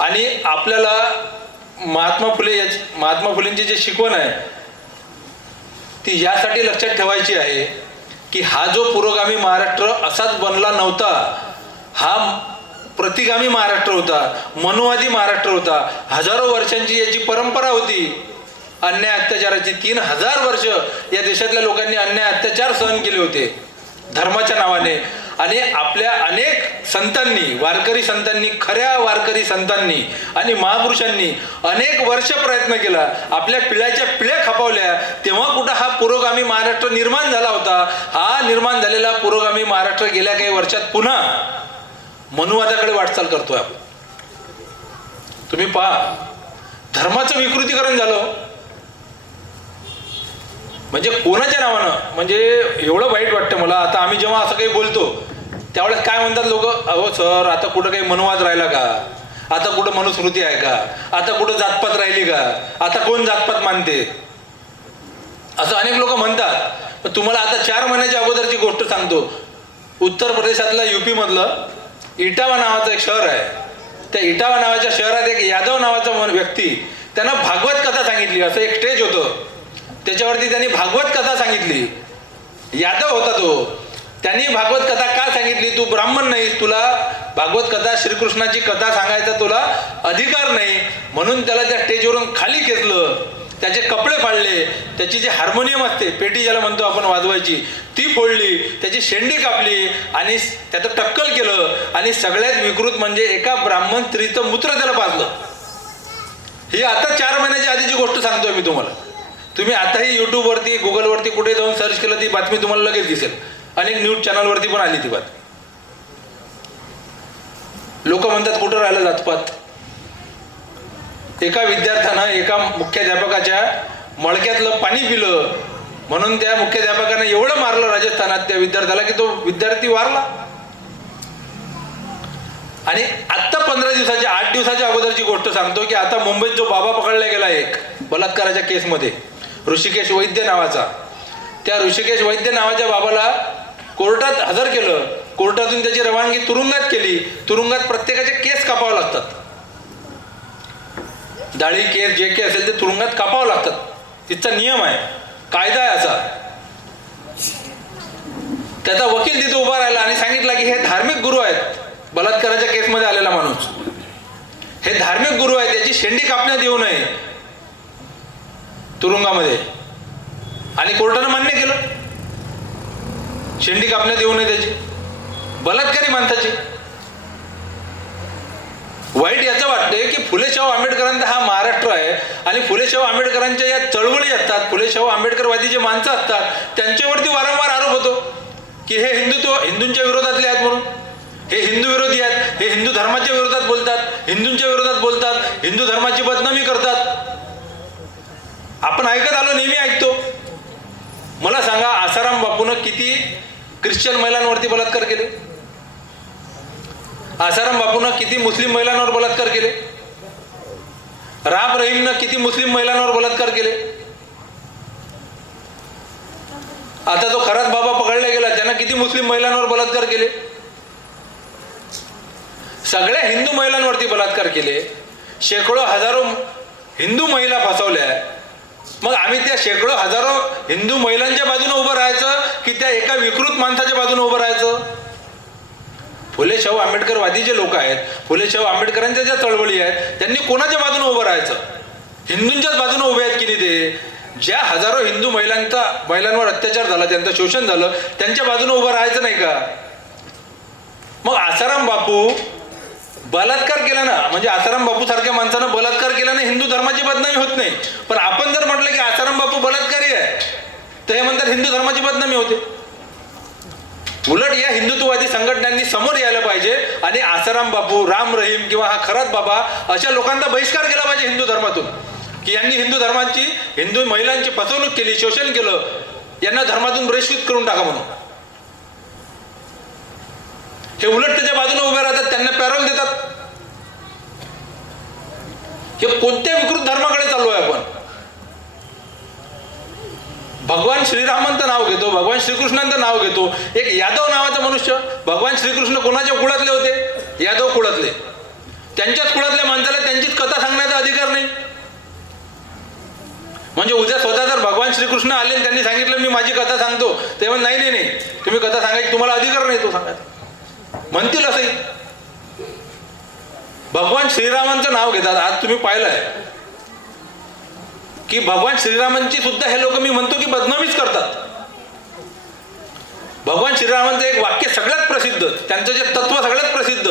आणि आपल्याला महात्मा फुलेंची जी शिकवण आहे ती यासाठी लक्षात ठेवायची आहे की हा जो पुरोगामी महाराष्ट्र असाच बनला नव्हता, हा प्रतिगामी महाराष्ट्र होता, मनुवादी महाराष्ट्र होता. हजारो वर्षांची याची परंपरा होती अन्याय अत्याचाराची. 3000 वर्ष या देशातल्या लोकांनी अन्याय अत्याचार सहन केले होते धर्माच्या नावाने. आणि आपल्या अनेक संतांनी, वारकरी संतांनी, खऱ्या वारकरी संतांनी आणि महापुरुषांनी अनेक वर्ष प्रयत्न केला, आपल्या पिढ्याच्या पिढ्या खपावल्या, तेव्हा कुठं हा पुरोगामी महाराष्ट्र निर्माण झाला होता. हा निर्माण झालेला पुरोगामी महाराष्ट्र गेल्या काही वर्षात पुन्हा मनुवादाकडे वाटचाल करतोय आपण. तुम्ही पहा, धर्माचं विकृतीकरण झालं. म्हणजे कोणाच्या नावानं, म्हणजे एवढं वाईट वाटतं मला. आता आम्ही जेव्हा असं काही बोलतो त्यावेळेस काय म्हणतात लोक, अहो सर आता कुठं काही मनुवाद राहिला का, आता कुठं मनुस्मृती आहे का, आता कुठं जातपात राहिली का, आता कोण जातपात मानते, असं अनेक लोक म्हणतात. पण तुम्हाला आता 4 महिन्याच्या अगोदरची गोष्ट सांगतो. उत्तर प्रदेशातलं UP मधलं इटावा नावाचं एक शहर आहे. त्या इटावा नावाच्या शहरात एक यादव नावाचा व्यक्ती, त्यांना भागवत कथा सांगितली. असं एक स्टेज होतं, त्याच्यावरती त्यांनी भागवत कथा सांगितली. यादव होता तो. त्यांनी भागवत कथा का सांगितली, तू ब्राह्मण नाहीस, तुला भागवत कथा श्रीकृष्णाची कथा सांगायचा तुला अधिकार नाही, म्हणून त्याला त्या स्टेजवरून खाली खेचलं, त्याचे कपडे फाडले, त्याची जी हार्मोनियम असते, पेटी ज्याला म्हणतो आपण वाजवायची, ती फोडली, त्याची शेंडी कापली आणि त्याचं टक्कल केलं. आणि सगळ्यात विकृत म्हणजे एका ब्राह्मण स्त्रीचं मूत्र त्याला पाजलं. ही आता 4 महिन्याच्या आधीची गोष्ट सांगतोय मी तुम्हाला. तुम्ही आताही यूट्यूबवरती, गुगलवरती कुठे जाऊन सर्च केलं ती बातमी तुम्हाला लगेच दिसेल. अनेक न्यूज चॅनलवरती पण आली ती बातमी. लोक म्हणतात कुठं राहिलं जातपात. एका विद्यार्थ्यानं एका मुख्याध्यापकाच्या मळक्यातलं पाणी पिलं म्हणून त्या मुख्याध्यापकाने एवढं मारलं राजस्थानात त्या विद्यार्थ्याला की तो विद्यार्थी वारला. आणि आत्ता 15 दिवसाच्या 8 दिवसाच्या अगोदरची गोष्ट सांगतो की आता मुंबईत जो बाबा पकडला गेला एक बलात्काराच्या केसमध्ये, ऋषिकेश वैद्य नावाचा, त्या ऋषिकेश वैद्य नावाच्या बाबाला कोर्टात हजर केलं. कोर्टातून त्याची रवानगी तुरुंगात केली. तुरुंगात प्रत्येकाचे केस कापावे लागतात. दाढी केस जे काही असेल ते तुरुंगात कापावं लागतात. तिचा नियम आहे, कायदा आहे असा. त्याचा वकील तिथे उभा राहिला आणि सांगितला की हे धार्मिक गुरु आहेत. बलात्काराच्या केसमध्ये आलेला माणूस हे धार्मिक गुरु आहेत, त्याची शेंडी कापण्यात येऊ नये तुरुंगामध्ये. आणि कोर्टानं मान्य केलं, शेंडी कापण्यात येऊ नये त्याची, बलात्कारी माणसाची. वाईट याचं वाटतंय की फुले शाहू आंबेडकरांचा हा महाराष्ट्र आहे आणि फुले शाहू आंबेडकरांच्या या चळवळी असतात, फुले शाहू आंबेडकरवादी जे माणसं असतात त्यांच्यावरती वारंवार आरोप होतो की हे हिंदूंच्या विरोधातले आहेत, म्हणून हे हिंदू विरोधी आहेत, हे हिंदू धर्माच्या विरोधात बोलतात, हिंदूंच्या विरोधात बोलतात, हिंदू धर्माची बदनामी करतात. आपण ऐकत आलो, नेहमी ऐकतो. मला सांगा, आसाराम बापूनं किती ख्रिश्चन महिलांवरती बलात्कार केले? आसाराम बापूनं किती मुस्लिम महिलांवर बलात्कार केले? राम रहीमनं किती मुस्लिम महिलांवर बलात्कार केले? आता तो खरात बाबा पकडला गेला, त्यानं किती मुस्लिम महिलांवर बलात्कार केले? सगळ्या हिंदू महिलांवरती बलात्कार केले. शेकडो हजारो हिंदू महिला फसवल्या. मग आम्ही त्या शेकडो हजारो हिंदू महिलांच्या बाजूने उभं राहायचं की त्या एका विकृत माणसाच्या बाजूने उभं राहायचं? फुले शाहू आंबेडकरवादी जे लोक आहेत, फुले शाहू आंबेडकरांच्या ज्या चळवळी आहेत, त्यांनी कोणाच्या बाजूने उभं राहायचं? हिंदूंच्याच बाजूने उभे आहेत की नाही? ते ज्या हजारो हिंदू महिलांवर अत्याचार झाला, त्यांचं शोषण झालं, त्यांच्या बाजूने उभं राहायचं नाही का? मग आसाराम बापू बलात्कार केला ना, म्हणजे आसाराम बापू सारख्या माणसानं बलात्कार केल्याने हिंदू धर्माची बदनामी होत नाही. पण आपण जर म्हटलं की आसाराम बापू बलात्कारी आहे तर हे म्हणतात हिंदू धर्माची बदनामी होते. उलट या हिंदुत्ववादी संघटनांनी समोर यायला पाहिजे आणि आसाराम बापू, राम रहीम किंवा हा खरात बाबा अशा लोकांचा बहिष्कार केला पाहिजे हिंदू धर्मातून, की यांनी हिंदू धर्माची, हिंदू महिलांची फसवणूक केली, शोषण केलं, यांना धर्मातून बहिष्कृत करून टाका म्हणून. हे उलट त्याच्या बाजूने उभे राहतात, त्यांना पॅरोल देतात. हे कोणत्या विकृत धर्माकडे चाललो आहे आपण? भगवान श्रीरामांचं नाव घेतो, भगवान श्रीकृष्णांचं नाव घेतो. एक यादव नावाचा मनुष्य, भगवान श्रीकृष्ण कोणाच्या कुळातले होते? यादव कुळातले. त्यांच्याच कुळातल्या माणसाला त्यांचीच कथा सांगण्याचा अधिकार नाही. म्हणजे उद्या स्वतः जर भगवान श्रीकृष्ण आले त्यांनी सांगितलं मी माझी कथा सांगतो, तेव्हा नाही तुम्ही कथा सांगायची तुम्हाला अधिकार नाही तो सांगायचा म्हणतील असंही. भगवान श्रीरामांचं नाव घेतात. आज तुम्ही पाहिलंय की भगवान श्रीरामांची सुद्धा हे लोक मी म्हणतो की बदनामीच करतात. भगवान श्रीरामांचं एक वाक्य सगळ्यात प्रसिद्ध, त्यांचं जे तत्व सगळ्यात प्रसिद्ध,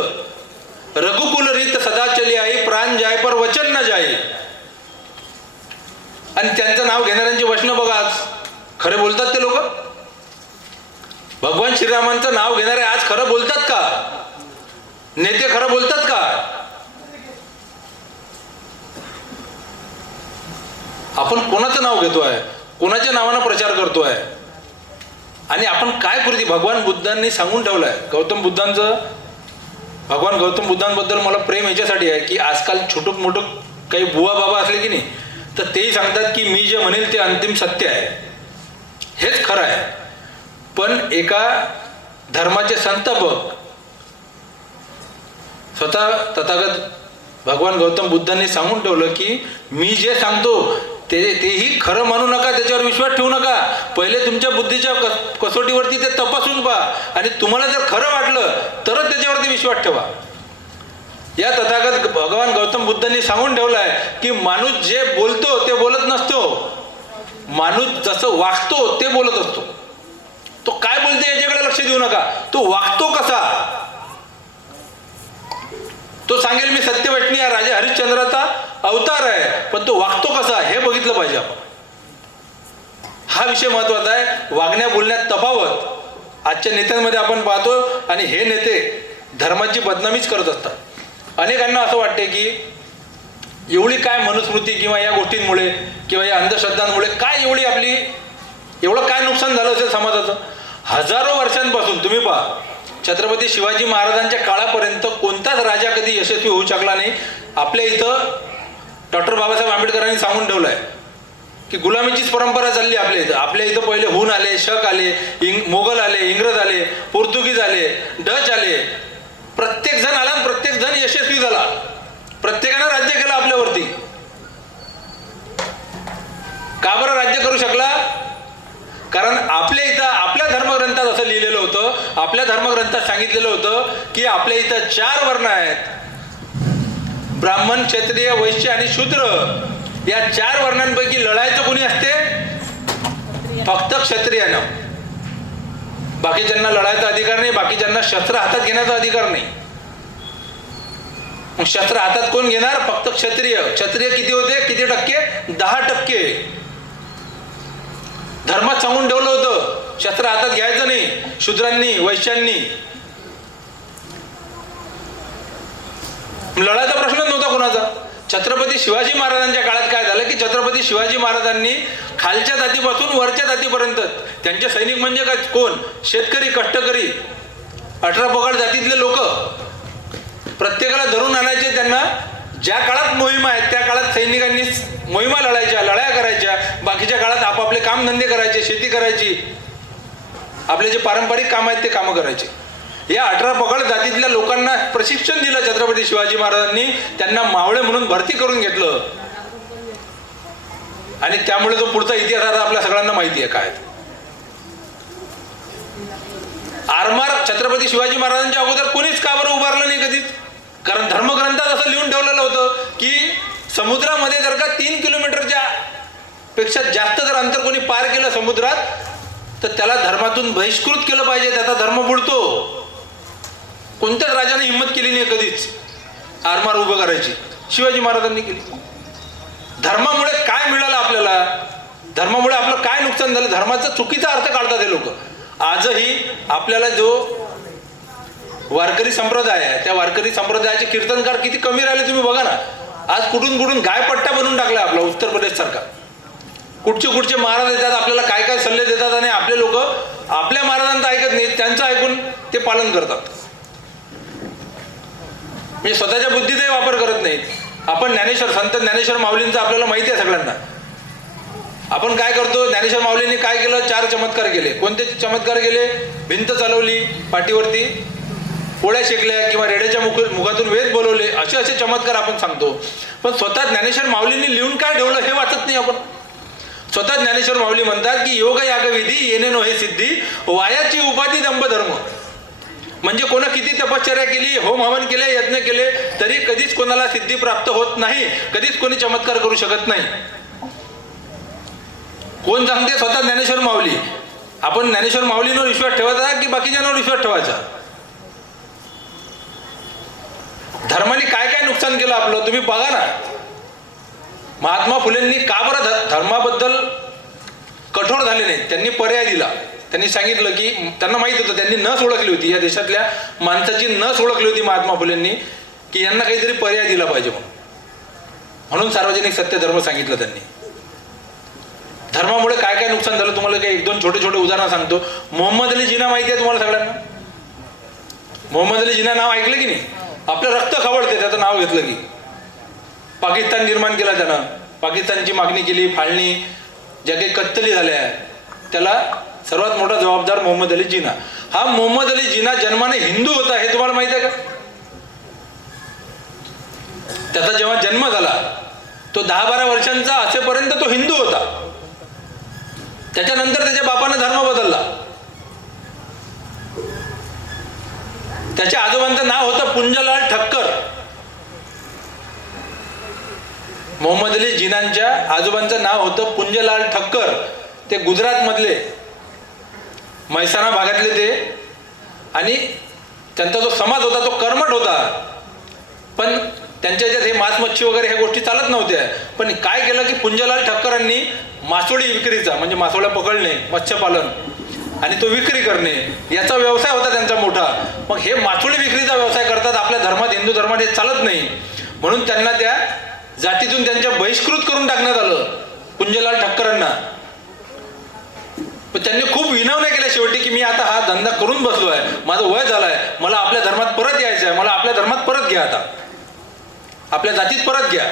रघुकुल रीत सदा चली आई, प्राण जाय पर वचन न जाई. आणि त्यांचं नाव घेणाऱ्यांची वचनं बघा, आज खरे बोलतात ते लोक? भगवान श्रीरामांचं नाव घेणारे आज खरं बोलतात का? नेते खरं बोलतात का? आपण कोणाचं नाव घेतोय, कोणाच्या नावानं प्रचार करतोय आणि आपण काय कृती भगवान बुद्धांनी सांगून ठेवलंय. भगवान गौतम बुद्धांबद्दल मला प्रेम याच्यासाठी आहे की आजकाल छोटूक मोठूक काही बुवा बाबा असले की नाही तर तेही सांगतात की मी जे म्हणेल ते अंतिम सत्य आहे, हेच खरं आहे. पण एका धर्माचे संस्थापक स्वतः तथागत भगवान गौतम बुद्धांनी सांगून ठेवलं की मी जे सांगतो तेही खरं मानू नका, त्याच्यावर विश्वास ठेवू नका. पहिले तुमच्या बुद्धीच्या कसोटीवरती ते तपासून पहा आणि तुम्हाला जर खरं वाटलं तरच त्याच्यावरती विश्वास ठेवा. या तथागत भगवान गौतम बुद्धांनी सांगून ठेवलाय की माणूस जे बोलतो ते बोलत नसतो, माणूस जसं वागतो ते बोलत असतो. तो काय बोलते याच्याकडे लक्ष देऊ नका, तो वागतो कसा. तो सांगेल मी सत्यवटनी या राजा हरिश्चंद्राचा अवतार आहे, पण तो वागतो कसा हे बघितलं पाहिजे आपण. हा विषय महत्वाचा आहे. वागण्या बोलण्यात तफावत आजच्या नेत्यांमध्ये आपण पाहतो आणि हे नेते धर्माची बदनामीच करत असतात. अनेकांना असं वाटते की एवढी काय मनुस्मृती किंवा या गोष्टींमुळे किंवा या अंधश्रद्धांमुळे काय एवढं काय नुकसान झालं असेल समाजाचं. हजारो वर्षांपासून तुम्ही पहा, छत्रपती शिवाजी महाराजांच्या काळापर्यंत कोणताच राजा कधी यशस्वी होऊ शकला नाही. आपल्या इथं डॉक्टर बाबासाहेब आंबेडकरांनी सांगून ठेवलंय की गुलामीचीच परंपरा चालली आपल्या इथं पहिले हुन आले, शक आले, मोगल आले, इंग्रज आले, पोर्तुगीज आले, डच आले. प्रत्येक जण आला, प्रत्येक जण यशस्वी झाला, प्रत्येकानं राज्य केलं आपल्यावरती. का बरं राज्य करू शकला? कारण आपल्या इथं आपल्या धर्मग्रंथात असं लिहिलेलं होतं, आपल्या धर्मग्रंथात सांगितलेलं होतं की आपल्या इथं 4 वर्ण आहेत, ब्राह्मण, क्षत्रिय, वैश्य आणि शूद्र. या 4 वर्णांपैकी लढायचं कोणी असते? फक्त क्षत्रियानं. बाकीच्यांना लढायचा अधिकार नाही, बाकीच्यांना शस्त्र हातात घेण्याचा अधिकार नाही. मग शस्त्र हातात कोण घेणार? फक्त क्षत्रिय. क्षत्रिय किती होते? किती टक्के? 10%. धर्मात सांगून ठेवलं होतं शस्त्र हातात घ्यायचं नाही शूद्रांनी, वैश्यांनी. लढायचा प्रश्नच नव्हता कोणाचा. छत्रपती शिवाजी महाराजांच्या काळात काय झालं की छत्रपती शिवाजी महाराजांनी खालच्या जातीपासून वरच्या जातीपर्यंत त्यांचे सैनिक म्हणजे काय? कोण? शेतकरी, कष्टकरी, 18 पगड जातीतले लोक. प्रत्येकाला धरून आणायचे. त्यांना ज्या काळात मोहिमा आहेत त्या काळात सैनिकांनी मोहिमा लढायच्या, लढाया करायच्या. बाकीच्या काळात आपापले कामधंदे करायचे, शेती करायची, आपले जे पारंपरिक काम आहेत ते कामं करायचे. या 18 पगड जातीतल्या लोकांना प्रशिक्षण दिलं छत्रपती शिवाजी महाराजांनी. त्यांना मावळे म्हणून भरती करून घेतलं आणि त्यामुळे जो पुढचा इतिहास आता आपल्या सगळ्यांना माहिती आहे काय. आरमार छत्रपती शिवाजी महाराजांच्या अगोदर कोणीच का बरं उभारलं नाही कधीच? कारण धर्मग्रंथात असं लिहून ठेवलेलं होतं की समुद्रामध्ये जर का 3 किलोमीटरच्या पेक्षा जास्त जर अंतर कोणी पार केलं समुद्रात तर त्याला धर्मातून बहिष्कृत केलं पाहिजे, त्याचा धर्म बुडतो. कोणत्याच राजाने हिंमत केली नाही कधीच आरमार उभं करायची. शिवाजी महाराजांनी केली. धर्मामुळे काय मिळालं आपल्याला? धर्मामुळे आपलं काय नुकसान झालं? धर्माचा चुकीचा अर्थ काढतात हे लोक. आजही आपल्याला जो वारकरी संप्रदाय आहे त्या वारकरी संप्रदायाचे कीर्तनकार किती कमी राहिले तुम्ही बघा ना. आज कुठून कुठून गायपट्टा बनवून टाकला आपला उत्तर प्रदेश सारखा. कुठचे महाराज येतात, आपल्याला काय काय सल्ले देतात आणि आपले लोक आपल्या महाराजांचं ऐकत नाहीत, त्यांचं ऐकून ते पालन करतात. म्हणजे स्वतःच्या बुद्धीचाही वापर करत नाहीत. आपण ज्ञानेश्वर, संत ज्ञानेश्वर माऊलींचं आपल्याला माहिती आहे सगळ्यांना. आपण काय करतो? ज्ञानेश्वर माऊलींनी काय केलं? 4 चमत्कार केले. कोणते चमत्कार केले? भिंत चालवली पाठीवरती, पोळ्या शेकल्या किंवा रेड्याच्या मुखातून वेद बोलवले, असे चमत्कार आपण सांगतो. पण स्वतः ज्ञानेश्वर माऊलींनी लिहून काय ठेवलं हे वाचत नाही आपण. स्वतः ज्ञानेश्वर माऊली म्हणतात की योग यागविधी येणे नो हे सिद्धी, वायाची उपाधी दंभ धर्म. म्हणजे कोणा किती तपश्चर्या केली, होम हवन केले, यज्ञ केले तरी कधीच कोणाला सिद्धी प्राप्त होत नाही, कधीच कोणी चमत्कार करू शकत नाही. कोण सांगते? स्वतः ज्ञानेश्वर माऊली. आपण ज्ञानेश्वर माऊलींवर विश्वास ठेवायचा की बाकीच्यांवर विश्वास ठेवायचा? धर्माने काय काय नुकसान केलं आपलं तुम्ही बघा ना. महात्मा फुलेंनी का बरं धर्माबद्दल कठोर झाले नाहीत? त्यांनी पर्याय दिला. त्यांनी सांगितलं की त्यांना माहीत होतं, त्यांनी नस ओळखली होती, या देशातल्या माणसाची नस ओळखली होती महात्मा फुलेंनी, की यांना काहीतरी पर्याय दिला पाहिजे म्हणून सार्वजनिक सत्य धर्म सांगितलं त्यांनी. धर्मामुळे काय काय नुकसान झालं तुम्हाला काही एक दोन छोटे छोटे उदाहरण सांगतो. मोहम्मद अली जिना माहिती आहे तुम्हाला सगळ्यांना? मोहम्मद अली जिना नाव ऐकलं की नाही? आपलं रक्त खवळते त्याचं नाव घेतलं की. पाकिस्तान निर्माण केला त्यानं, पाकिस्तानची मागणी केली, फाळणी, ज्या काही कत्तली झाल्या, त्याला सर्वात मोठा जबाबदार मोहम्मद अली जिना. हा मोहम्मद अली जिना जन्माने हिंदू होता हे तुम्हाला माहित आहे का? त्याचा जेव्हा जन्म झाला तो 10-12 वर्षांचा असेपर्यंत तो हिंदू होता. त्याच्यानंतर त्याच्या बापानं धर्म बदलला. त्याच्या आजोबांचं नाव होतं पुंजलाल ठक्कर. मोहम्मद अली जिनांच्या आजोबांचं नाव होतं पुंजलाल ठक्कर. ते गुजरात मधले म्हैसाणा भागातले ते, आणि त्यांचा जो समाज होता तो कर्मठ होता. पण त्यांच्या याच्यात हे मांस मच्छी वगैरे ह्या गोष्टी चालत नव्हत्या. पण काय केलं की पुंजलाल ठक्करांनी मासोळी विक्रीचा, म्हणजे मासोळ्या पकडणे, मत्स्यपालन आणि तो विक्री करणे, याचा व्यवसाय होता त्यांचा मोठा. मग हे मासोळी विक्रीचा व्यवसाय करतात, आपल्या धर्मात, हिंदू धर्मात हे चालत नाही, म्हणून त्यांना त्या जातीतून त्यांच्या बहिष्कृत करून टाकण्यात आलं पुंजलाल ठक्करांना. पण त्यांनी खूप विनवण्या केल्या शेवटी की मी आता हा धंदा करून बसलो आहे, माझं वय झालंय, मला आपल्या धर्मात परत यायचं आहे, मला आपल्या धर्मात परत घ्या, आता आपल्या जातीत परत घ्या.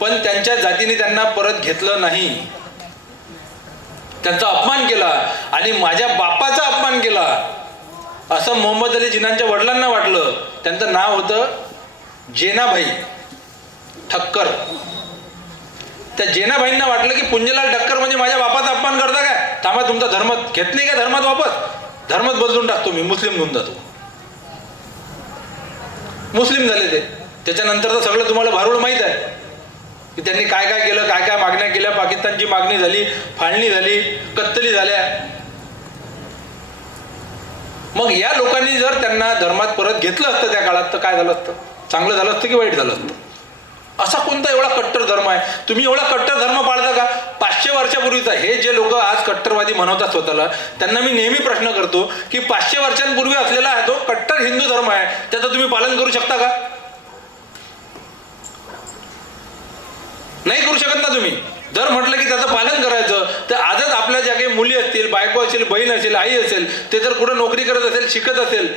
पण त्यांच्या जातीने त्यांना परत घेतलं नाही. त्यांचा अपमान केला आणि माझ्या बापाचा अपमान केला असं मोहम्मद अली जिनांच्या वडिलांना वाटलं. त्यांचं नाव होतं जेनाभाई ठक्कर. त्या जेनाभाईंना वाटलं की पुंजलाल ठक्कर म्हणजे माझ्या बापाचा अपमान करता काय, थांबा, तुमचा धर्म घेत नाही का धर्मात वापस, धर्मच बदलून टाकतो मी, मुस्लिम होऊन जातो. मुस्लिम झाले ते. त्याच्यानंतर तर सगळं तुम्हाला भारूड माहित आहे की त्यांनी काय काय केलं, काय काय मागण्या केल्या. पाकिस्तानची मागणी झाली, फाळणी झाली, कत्तली झाल्या. मग या लोकांनी जर त्यांना धर्मात परत घेतलं असतं त्या काळात तर काय झालं असतं? चांगलं झालं असतं की वाईट झालं असतं? असा कोणता एवढा कट्टर धर्म आहे? तुम्ही एवढा कट्टर धर्म पाळता का? 500 वर्षापूर्वीचा हे जे लोक आज कट्टरवादी म्हणवतात स्वतःला, त्यांना मी नेहमी प्रश्न करतो की 500 वर्षांपूर्वी असलेला तो कट्टर हिंदू धर्म आहे, त्याचं तुम्ही पालन करू शकता का? नाही करू शकत ना तुम्ही. जर म्हटलं की त्याचं पालन करायचं तर आजच आपल्या ज्या काही मुली असतील, बायको असेल, बहीण असेल, आई असेल, ते जर कुठं नोकरी करत असेल, शिकत असेल,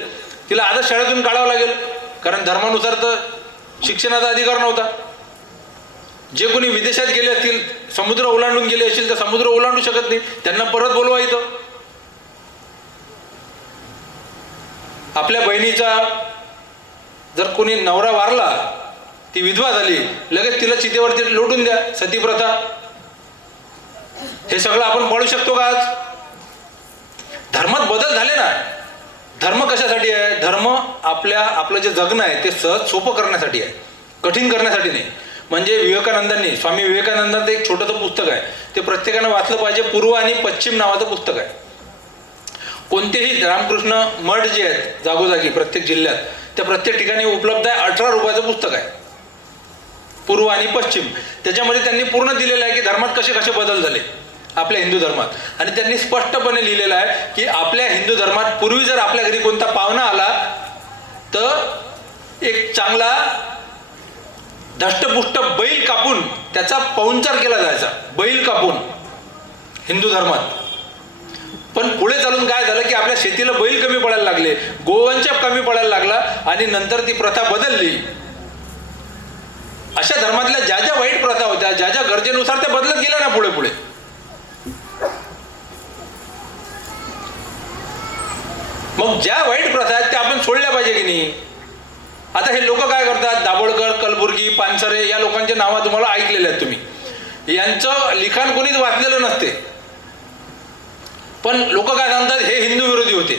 तिला आजच शाळेतून काढावं लागेल, कारण धर्मानुसार तर शिक्षणाचा अधिकार नव्हता. जे कोणी विदेशात गेले असतील, समुद्र ओलांडून गेले असतील, तर समुद्र ओलांडू शकत नाही, त्यांना परत बोलवा इथं. आपल्या बहिणीचा जर कोणी नवरा वारला, ती विधवा झाली, लगेच तिला चितेवरती लोटून द्या, सती प्रथा. हे सगळं आपण पाळू शकतो का आज? धर्मात बदल झाले ना. धर्म कशासाठी आहे? धर्म आपलं जे जगणं आहे ते सहज सोपं करण्यासाठी आहे, कठीण करण्यासाठी नाही. म्हणजे विवेकानंदांनी, स्वामी विवेकानंदांचं एक छोटंसं पुस्तक आहे, ते प्रत्येकानं वाचलं पाहिजे. पूर्व आणि पश्चिम नावाचं पुस्तक आहे. कोणतेही रामकृष्ण मठ जे आहेत जागोजागी प्रत्येक जिल्ह्यात, त्या प्रत्येक ठिकाणी उपलब्ध आहे. 18 रुपयाचं पुस्तक आहे, पूर्व आणि पश्चिम. त्याच्यामध्ये त्यांनी पूर्ण दिलेलं आहे की धर्मात कसे कसे बदल झाले आपल्या हिंदू धर्मात. आणि त्यांनी स्पष्टपणे लिहिलेलं आहे की आपल्या हिंदू धर्मात पूर्वी जर आपल्या घरी कोणता पाहुणा आला तर एक चांगला धष्टपुष्ट बैल कापून त्याचा पाहुणचार केला जायचा, बैल कापून, हिंदू धर्मात. पण पुढे चालून काय झालं की आपल्या शेतीला बैल कमी पडायला लागले, गोवंश कमी पडायला लागला आणि नंतर ती प्रथा बदलली. अशा धर्मातल्या ज्या ज्या वाईट प्रथा होत्या, ज्या ज्या गरजेनुसार त्या बदलत गेल्या ना पुढे पुढे. मग ज्या वाईट प्रथा आहेत त्या आपण सोडल्या पाहिजे की नाही? आता हे लोक काय करतात, दाभोळकर, कलबुर्गी, पानसरे या लोकांचे नावं तुम्हाला ऐकलेले आहेत तुम्ही. यांचं लिखाण कोणीच वाचलेलं नसते, पण लोक काय सांगतात हे हिंदू विरोधी होते.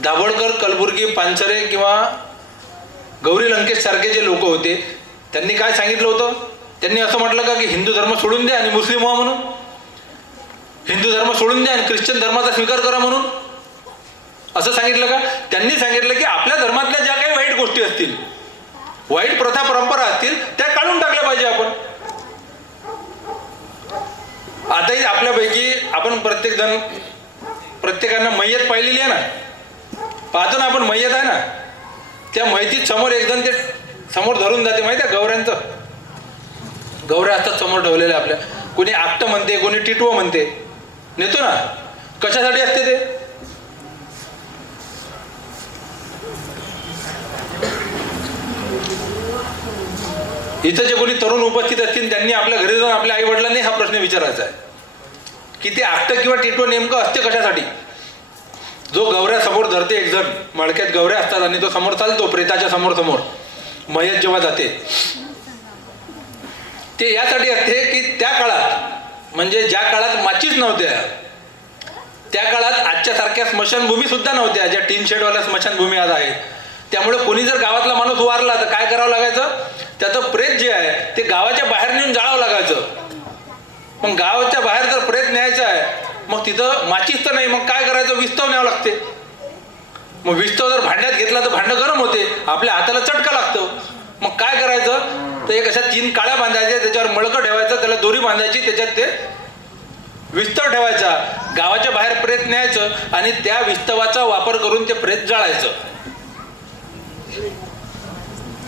दाभोळकर, कलबुर्गी, पानसरे किंवा गौरी लंकेश सारखे जे लोक होते, त्यांनी काय सांगितलं होतं? त्यांनी असं म्हटलं का की हिंदू धर्म सोडून द्या आणि मुस्लिम व्हा म्हणून, हिंदू धर्म सोडून द्या आणि ख्रिश्चन धर्माचा स्वीकार करा म्हणून, असं सांगितलं का? त्यांनी सांगितलं की आपल्या धर्मातल्या ज्या काही वाईट गोष्टी असतील, वाईट प्रथा परंपरा असतील, त्या काढून टाकल्या पाहिजे आपण. आताही आपल्यापैकी आपण प्रत्येकानं मय्यत पाहिलेली आहे ना, पाहतो ना आपण मय्यत आहे ना, त्या मयतीत समोर एक जण ते समोर धरून जाते माहिती आहे, गौऱ्यांचं गौऱ्या असतात समोर ठेवलेल्या आपल्या, कोणी आपटं म्हणते, कोणी टिटवं म्हणते, नेतो ना, कशासाठी असते ते? इथं जे कोणी तरुण उपस्थित असतील त्यांनी आपल्या घरी जाऊन आपल्या आई वडिलांनी हा प्रश्न विचारायचा आहे की ते आपटं किंवा टिटवं नेमकं असते कशासाठी? जो गौऱ्या समोर धरते, एक जण मळक्यात गौऱ्या असतात आणि तो समोर चालतो प्रेताच्या समोर मयत जेव्हा जाते, ते यासाठी असते की त्या काळात, म्हणजे ज्या काळात माचीस नव्हत्या, त्या काळात आजच्या सारख्या स्मशानभूमी सुद्धा नव्हत्या, ज्या टीन शेडवाल्या स्मशानभूमी आज आहेत. त्यामुळे कोणी जर गावातला माणूस वारला तर काय करावं लागायचं? त्याचं प्रेत जे आहे ते गावाच्या बाहेर नेऊन जाळावं लागायचं. मग गावाच्या बाहेर जर प्रेत न्यायचं आहे, मग तिथं माचीस तर नाही, मग काय करायचं? विस्तव न्यावं लागते. मग विस्तव जर भांड्यात घेतला तर भांडं गरम होते, आपल्या हाताला चटका लागतो. मग काय करायचं? तर एक अशा 3 काळ्या बांधायच्या, त्याच्यावर मळकं ठेवायचं, त्याला दोरी बांधायची, त्याच्यात ते विस्तव ठेवायचा, गावाच्या बाहेर प्रेत न्यायचं आणि त्या विस्तवाचा वापर करून ते प्रेत जाळायचं.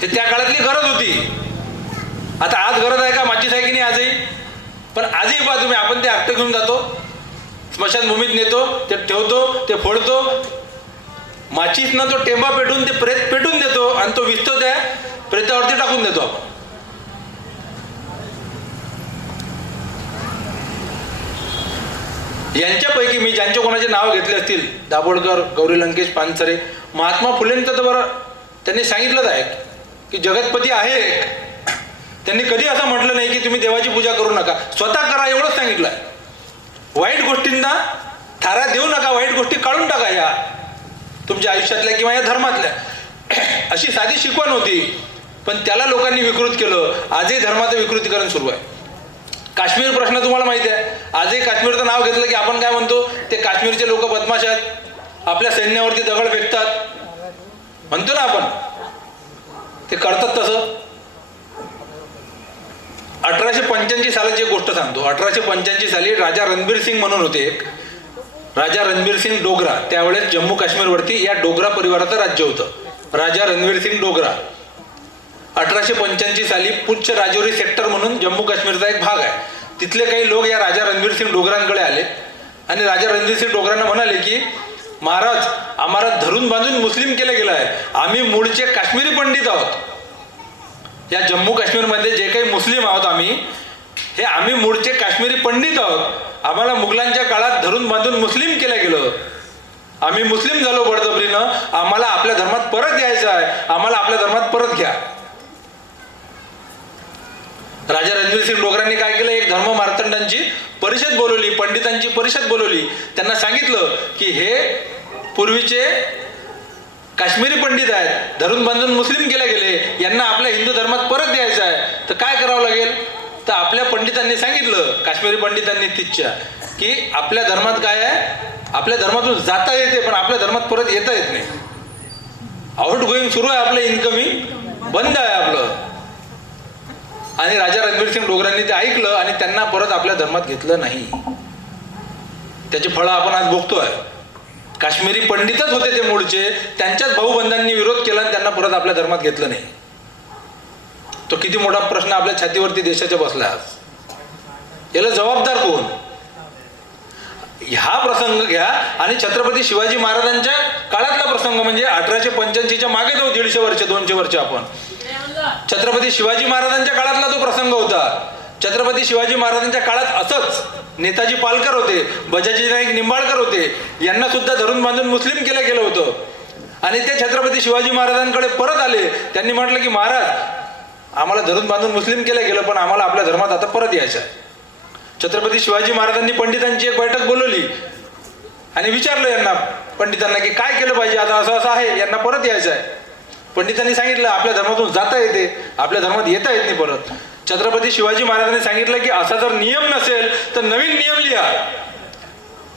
हे त्या काळातली गरज होती. आता आज गरज आहे का? माचीस आहे की नाही आजही? पण आजही पहा तुम्ही, आपण ते आपटं घेऊन जातो, स्मशानभूमीत नेतो, ते ठेवतो, ते फोडतो, माचीसनं तो टेंबा पेटून ते प्रेत पेटून देतो आणि तो विस्तव त्या प्रेतावरती टाकून देतो आपण. यांच्यापैकी मी ज्यांचे कोणाचे नाव घेतले असतील, दाभोळकर, गौरी लंकेश, पानसरे, महात्मा फुलेंचं तर बरं त्यांनी सांगितलंच आहे की जगतपती आहे. त्यांनी कधी असं म्हटलं नाही की तुम्ही देवाची पूजा करू नका, स्वतः करा, एवढंच सांगितलं आहे. वाईट गोष्टींना थारा देऊ नका, वाईट गोष्टी काढून टाका या तुमच्या आयुष्यातल्या किंवा या धर्मातल्या, अशी साधी शिकवण होती. पण त्याला लोकांनी विकृत केलं. आजही धर्माचं विकृतीकरण सुरू आहे. काश्मीर प्रश्न तुम्हाला माहिती आहे. आजही काश्मीरचं नाव घेतलं की आपण काय म्हणतो? ते काश्मीरचे लोक बदमाश आहेत, आपल्या सैन्यावरती दगड फेकतात म्हणतो ना आपण. ते करतात तसं. 1885 सालाची एक गोष्ट सांगतो. 1885 साली राजा रणबीर सिंग म्हणून होते एक, राजा रणबीर सिंग डोगरा. त्यावेळेस जम्मू काश्मीरवरती या डोगरा परिवाराचं राज्य होतं. राजा रणबीर सिंग डोगरा 1885 साली पुंछ राजौरी सेक्टर म्हणून जम्मू काश्मीरचा एक भाग आहे, तिथले काही लोक या राजा रणबीर सिंग डोगरांकडे आले आणि राजा रणबीर सिंग डोगरांना म्हणाले की महाराज, आम्हाला धरून बांधून मुस्लिम केलं गेलं आहे, आम्ही मूळचे काश्मीरी पंडित आहोत. या जम्मू काश्मीरमध्ये जे काही मुस्लिम आहोत आम्ही मूळचे काश्मीरी पंडित आहोत. आम्हाला मुघलांच्या काळात धरून बांधून मुस्लिम केलं गेलं, आम्ही मुस्लिम झालो बळजबरीनं, आम्हाला आपल्या धर्मात परत यायचं आहे, आम्हाला आपल्या धर्मात परत घ्या. राजा रणबीर सिंग डोगरांनी काय केलं? एक धर्म मार्तंडांची परिषद बोलवली, पंडितांची परिषद बोलवली. त्यांना सांगितलं की हे पूर्वीचे काश्मीरी पंडित आहेत, धरून बांधून मुस्लिम केले गेले, यांना आपल्या हिंदू धर्मात परत यायचं आहे, तर काय करावं लागेल? तर आपल्या पंडितांनी सांगितलं, काश्मीरी पंडितांनी तिथच्या, की आपल्या धर्मात काय आहे? आपल्या धर्मातून जाता येते पण आपल्या धर्मात परत येता येत नाही. आउट गोईंग सुरू आहे, आपलं इन्कमिंग बंद आहे आपलं. आणि राजा रणबीर सिंग डोगरांनी ते ऐकलं आणि त्यांना परत आपल्या धर्मात घेतलं नाही. त्याची फळं आपण आज भोगतोय. काश्मीरी पंडितच होते ते मूळचे, त्यांच्याच भाऊबंधांनी विरोध केला आणि त्यांना परत आपल्या धर्मात घेतलं नाही. तो किती मोठा प्रश्न आपल्या छातीवरती देशाच्या बसला आज. याला जबाबदार कोण? हा प्रसंग घ्या आणि छत्रपती शिवाजी महाराजांच्या काळातला प्रसंग, म्हणजे 1885च्या मागे जाऊ 150 वर्ष 200 वर्ष आपण. छत्रपती शिवाजी महाराजांच्या काळातला तो प्रसंग होता. छत्रपती शिवाजी महाराजांच्या काळात असंच नेताजी पालकर होते, बजाजी नाईक निंबाळकर होते, यांना सुद्धा धरून बांधून मुस्लिम केलं गेलं होतं. आणि ते छत्रपती शिवाजी महाराजांकडे परत आले. त्यांनी म्हटलं की महाराज, आम्हाला धरून बांधून मुस्लिम केलं गेलं पण आम्हाला आपल्या धर्मात आता परत यायचं आहे. छत्रपती शिवाजी महाराजांनी पंडितांची एक बैठक बोलवली आणि विचारलं यांना, पंडितांना, की काय केलं पाहिजे, आता असं असं आहे, यांना परत यायचं आहे. पंडितांनी सांगितलं आपल्या धर्मातून जाता येते, आपल्या धर्मात येता येत नाही परत. छत्रपती शिवाजी महाराजांनी सांगितलं की असा जर नियम नसेल तर नवीन नियम लिहा,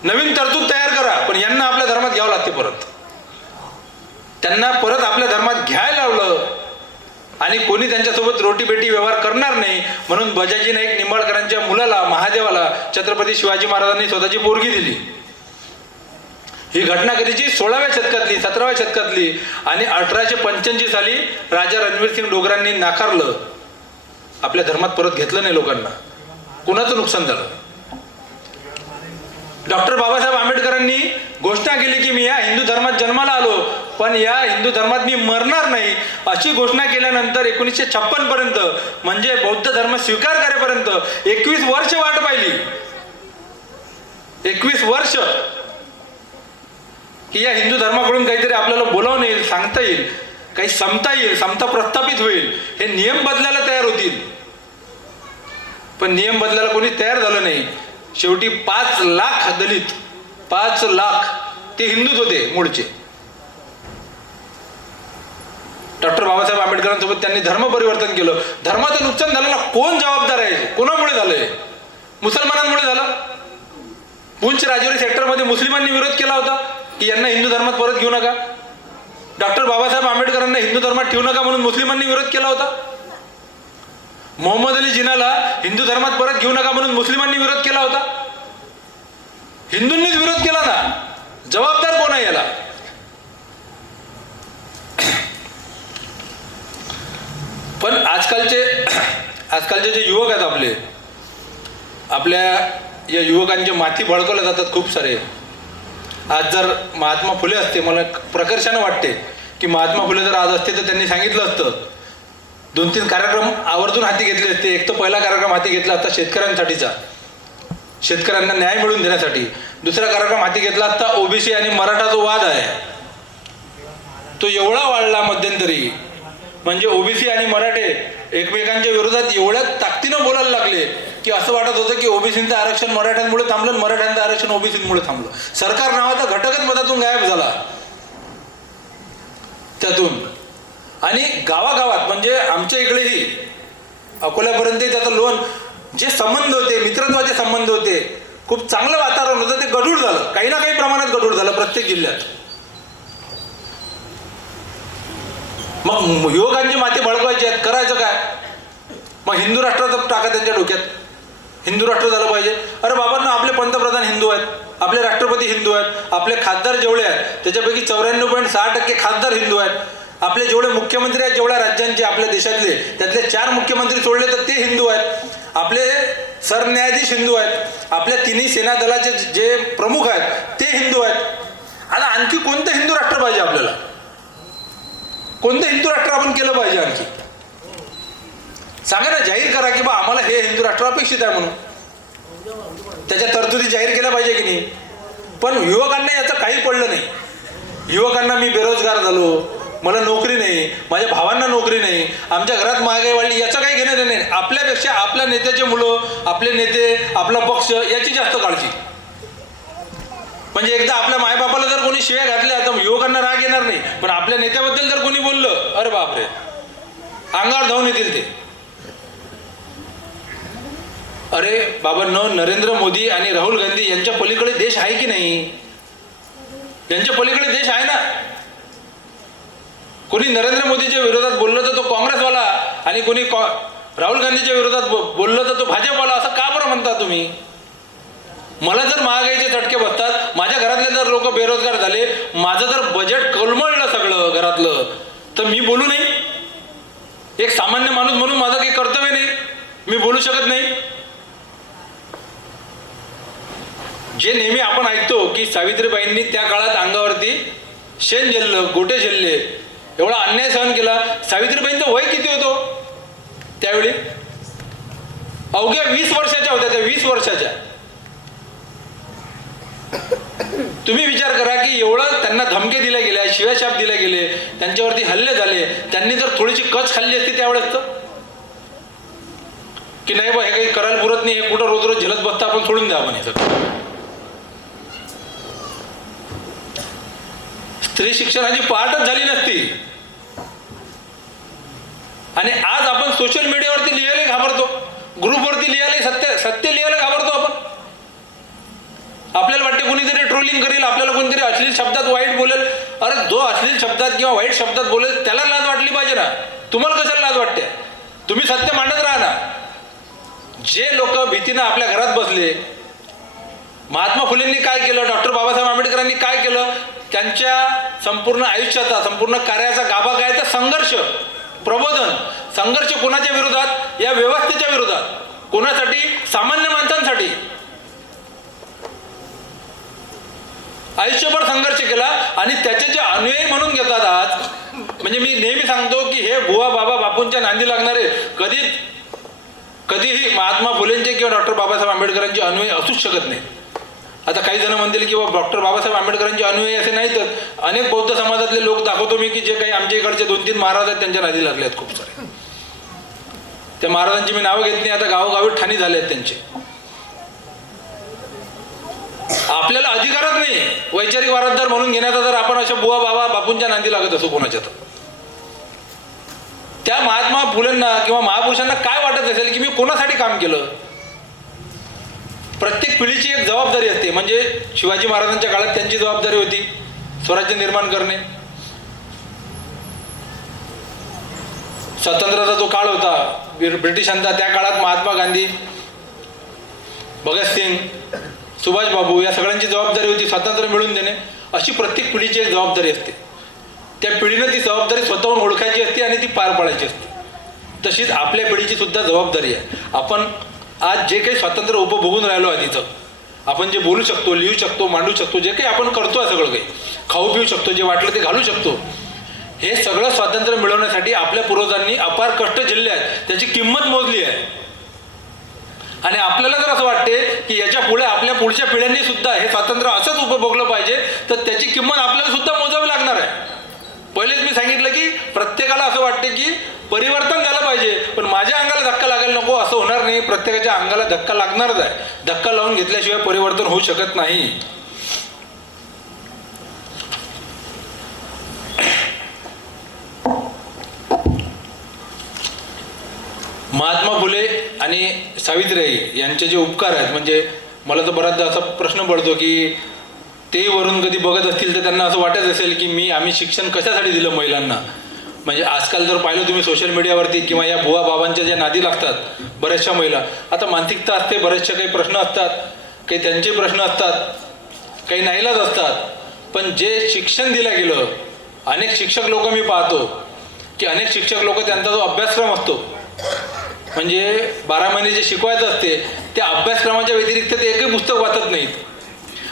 नवीन तरतूद तयार करा, पण यांना आपल्या धर्मात घ्यावं लागते परत. त्यांना परत आपल्या धर्मात घ्यायला लावलं. आणि कोणी त्यांच्यासोबत रोटीबेटी व्यवहार करणार नाही, म्हणून बजाजी नाईक निंबाळकरांच्या मुलाला महादेवाला छत्रपती शिवाजी महाराजांनी स्वतःची पोरगी दिली. ही घटना कधीची 16व्या शतकातली, 17व्या शतकातली. आणि 1885 साली राजा रणवीरसिंग डोगरांनी नाकारलं, आपल्या धर्मात परत घेतलं नाही लोकांना. कुणाचं नुकसान झालं? डॉक्टर बाबासाहेब आंबेडकरांनी घोषणा केली की मी या हिंदू धर्मात जन्माला आलो, पण या हिंदू धर्मात मी मरणार नाही, अशी घोषणा केल्यानंतर 1956 पर्यंत, म्हणजे बौद्ध धर्म स्वीकार करेपर्यंत 21 वर्ष वाट पाहिली. 21 वर्ष की या हिंदू धर्माकडून काहीतरी आपल्याला बोलावून येईल, सांगता येईल, काही समता येईल, समता प्रस्थापित होईल, हे नियम बदलायला तयार होतील. पण नियम बदलायला कोणी तयार झालं नाही. शेवटी 5 लाख दलित, 5 लाख ते हिंदूच होते मूळचे. डॉक्टर बाबासाहेब आंबेडकरांसोबत त्यांनी धर्म परिवर्तन केलं. धर्माचं नुकसान झालं ना, कोण जबाबदार आहे? कोणामुळे झालंय? मुसलमानांमुळे झालं. पुंछ राजौरी सेक्टरमध्ये मुस्लिमांनी विरोध केला होता की यांना हिंदू धर्मात परत घेऊ नका. डॉक्टर बाबासाहेब आंबेडकरांना हिंदू धर्मात ठेवू नका म्हणून मुस्लिमांनी विरोध केला होता. मोहम्मद अली जिनाला हिंदू धर्मात परत घेऊ नका म्हणून मुस्लिमांनी विरोध केला होता. हिंदूंनीच विरोध केला ना. जबाबदार कोण आहे याला? पण आजकालचे जे युवक आहेत आपल्या या युवकांचे माथी भडकवले जातात खूप सारे. आज जर महात्मा फुले असते, मला प्रकर्षानं वाटते की महात्मा फुले जर आज असते तर त्यांनी सांगितलं असतं, 2-3 कार्यक्रम आवर्जून हाती घेतले असते. एक तर पहिला कार्यक्रम हाती घेतला असता शेतकऱ्यांसाठीचा, शेतकऱ्यांना न्याय मिळवून देण्यासाठी. दुसरा कार्यक्रम हाती घेतला असता ओबीसी आणि मराठा जो वाद आहे तो एवढा वाढला मध्यंतरी, म्हणजे ओबीसी आणि मराठे एकमेकांच्या विरोधात एवढ्या ताकदीनं बोलायला लागले की असं वाटत होतं की ओबीसीचं आरक्षण मराठ्यांमुळे थांबलं, मराठ्यांचं आरक्षण ओबीसीमुळे थांबलं. सरकार नावाचा घटकच मधातून गायब झाला त्यातून. आणि गावागावात, म्हणजे आमच्या इकडेही अकोल्यापर्यंत त्याचं लोन, जे संबंध होते, मित्रत्वाचे संबंध होते, खूप चांगलं वातावरण होतं, ते गढूळ झालं. काही ना काही प्रमाणात गढूळ झालं प्रत्येक जिल्ह्यात. मग युवकांची माती भडकवायची आहेत, करायचं काय? मग हिंदू राष्ट्राचं टाका त्यांच्या डोक्यात, हिंदू राष्ट्र झालं पाहिजे. अरे बाबांना, आपले पंतप्रधान हिंदू आहेत, आपले राष्ट्रपती हिंदू आहेत, आपले खासदार जेवढे आहेत त्याच्यापैकी 94.6% खासदार हिंदू आहेत. आपले जेवढे मुख्यमंत्री आहेत जेवढ्या राज्यांचे आपल्या देशातले, त्यातले 4 मुख्यमंत्री सोडले तर ते हिंदू आहेत. आपले सरन्यायाधीश हिंदू आहेत. आपल्या 3 सेना दलाचे जे प्रमुख आहेत ते हिंदू आहेत. आता आणखी कोणतं हिंदू राष्ट्र पाहिजे आपल्याला? कोणतं हिंदू राष्ट्र आपण केलं पाहिजे आणखी? सांगा ना, जाहीर करा की बा आम्हाला हे हिंदू राष्ट्र अपेक्षित आहे म्हणून. त्याच्या तरतुदी जाहीर केल्या पाहिजे की नाही? पण युवकांना याचं काही पडलं नाही. युवकांना मी बेरोजगार झालो, मला नोकरी नाही, माझ्या भावांना नोकरी नाही, आमच्या घरात महागाई वाढली, याचं काही घेणं देणं नाही. आपल्यापेक्षा आपल्या नेत्याचे मुलं, आपले नेते, आपला पक्ष याची जास्त काळजी. म्हणजे एकदा आपल्या मायबापाला जर कोणी शिव्या घातल्या तर युवकांना राग येणार नाही, पण आपल्या नेत्याबद्दल जर कोणी बोललं, अरे बापरे, अंगावर धावून येतील ते. अरे बाबांनो, नरेंद्र मोदी आणि राहुल गांधी यांच्या पलीकडे देश आहे की नाही? यांच्या पलीकडे देश आहे ना. कोणी नरेंद्र मोदीच्या विरोधात बोललं तर तो काँग्रेसवाला, आणि कोणी राहुल गांधीच्या विरोधात बोललं तर तो भाजपवाला. असं का बरं म्हणता तुम्ही? मला जर महागाईचे झटके बसतात, माझ्या घरातले जर लोक बेरोजगार झाले, माझं जर बजेट कोलमडलं सगळं घरातलं, तर मी बोलू नाही? एक सामान्य माणूस म्हणून माझं काही कर्तव्य नाही? मी बोलू शकत नाही? जे नेहमी आपण ऐकतो की सावित्रीबाईंनी त्या काळात अंगावरती शेण झेललं, गोटे झेलले, एवढा अन्याय सहन केला. सावित्रीबाईंचं वय किती होतं त्यावेळी? अवघ्या 20 वर्षाच्या होत्या त्या, 20 वर्षाच्या. तुम्ही विचार करा की एवढं त्यांना धमके दिल्या गेल्या, शिव्याशाप दिले गेले, त्यांच्यावरती हल्ले झाले. त्यांनी जर थोडीशी कच खाल्ली असती त्यावेळेस तर, की नाही बा हे काही करायला पुरत नाही, हे कुठं रोज रोज झेलत बसता, आपण सोडून द्या म्हणे सगळं. स्त्री शिक्षणाची पार्टच झाली नसती. आणि आज आपण सोशल मीडियावरती लिहायला घाबरतो, ग्रुपवरती लिहायला, सत्य लिहायला घाबरतो आपण. आपल्याला वाटते कोणीतरी ट्रोलिंग करेल, आपल्याला कोणीतरी अश्लील शब्दात वाईट बोलेल. अरे जो अश्लील शब्दात किंवा वाईट शब्दात बोलेल त्याला लाज वाटली पाहिजे ना. तुम्हाला कशाला लाज वाटते? तुम्ही सत्य मांडत राहा ना. जे लोक भीतीनं आपल्या घरात बसले, महात्मा फुलेंनी काय केलं, डॉक्टर बाबासाहेब आंबेडकरांनी काय केलं, त्यांच्या संपूर्ण आयुष्याचा, संपूर्ण कार्याचा गाभा काय तर संघर्ष, प्रबोधन. संघर्ष कोणाच्या विरोधात? या व्यवस्थेच्या विरोधात. कोणासाठी? सामान्य माणसांसाठी. आयुष्यभर संघर्ष केला आणि त्याचे जे अन्वयी म्हणून घेतात आज, म्हणजे मी नेहमी सांगतो की हे बुवा बाबा बापूंच्या नांदी लागणारे कधीही महात्मा फुलेंचे किंवा डॉक्टर बाबासाहेब आंबेडकरांचे अन्वयी असूच शकत नाही. आता काही जण म्हणतील की डॉक्टर बाबासाहेब आंबेडकरांचे अनुयायी असे नाहीतच. अनेक बौद्ध समाजातले लोक दाखवतो मी की जे काही आमच्या इकडचे 2-3 महाराज आहेत त्यांच्या नादी लागले आहेत खूप सारे. त्या महाराजांची मी नावं घेत नाही, आता गावोगावी ठाणी झाले आहेत त्यांचे. आपल्याला अधिकारच नाही वैचारिक वारसदार म्हणून घेण्याचा, जर आपण अशा बुवा बाबा बापूंच्या नांदी लागत असो कोणाच्या. तर त्या महात्मा फुलेंना किंवा महापुरुषांना काय वाटत असेल की मी कोणासाठी काम केलं? प्रत्येक पिढीची एक जबाबदारी असते. म्हणजे शिवाजी महाराजांच्या काळात त्यांची जबाबदारी होती स्वराज्य निर्माण करणे. स्वातंत्र्याचा जो काळ होता ब्रिटिशांचा, त्या काळात महात्मा गांधी, भगतसिंग, सुभाषबाबू या सगळ्यांची जबाबदारी होती स्वातंत्र्य मिळवून देणे. अशी प्रत्येक पिढीची एक जबाबदारी असते. त्या पिढीनं ती जबाबदारी स्वतःहून ओळखायची असते आणि ती पार पाडायची असते. तशीच आपल्या पिढीची सुद्धा जबाबदारी आहे. आपण आज जे काही स्वातंत्र्य उपभोगून राहिलो आधीचं, आपण जे बोलू शकतो, लिहू शकतो, मांडू शकतो, जे काही आपण करतो आहे सगळं काही, खाऊ पिऊ शकतो, जे वाटलं ते घालू शकतो, हे सगळं स्वातंत्र्य मिळवण्यासाठी आपल्या पूर्वजांनी अपार कष्ट झेलले आहेत. त्याची किंमत मोजली आहे. आणि आपल्याला जर असं वाटते की याच्या पुढे आपल्या पुढच्या पिढ्यांनी सुद्धा हे स्वातंत्र्य असंच उपभोगलं पाहिजे, तर त्याची किंमत आपल्याला सुद्धा मोजावी लागणार आहे. पहिलेच मी सांगितलं की प्रत्येकाला असं वाटते की परिवर्तन झालं पाहिजे, पण माझ्या अंगाला धक्का लागायला नको, असं होणार नाही. प्रत्येकाच्या अंगाला धक्का लागणारच आहे. धक्का लावून घेतल्याशिवाय परिवर्तन होऊ शकत नाही. महात्मा फुले आणि सावित्रीबाई यांचे जे उपकार आहेत, म्हणजे मला तर बराचदा असा प्रश्न पडतो की ते वरून कधी बघत असतील तर त्यांना असं वाटत असेल की आम्ही शिक्षण कशासाठी दिलं महिलांना. म्हणजे आजकाल जर पाहिलं तुम्ही सोशल मीडियावरती किंवा या बुवा बाबांच्या ज्या नादी लागतात बऱ्याचशा महिला, आता मानसिकता असते, बरेचसे काही प्रश्न असतात, काही त्यांचे प्रश्न असतात, काही नाईलाज असतात. पण जे शिक्षण दिलं गेलं, अनेक शिक्षक लोक मी पाहतो की अनेक शिक्षक लोक त्यांचा जो अभ्यासक्रम असतो, म्हणजे 12 महिने जे शिकवायचं असते त्या अभ्यासक्रमाच्या व्यतिरिक्त ते एकही पुस्तक वाचत नाहीत.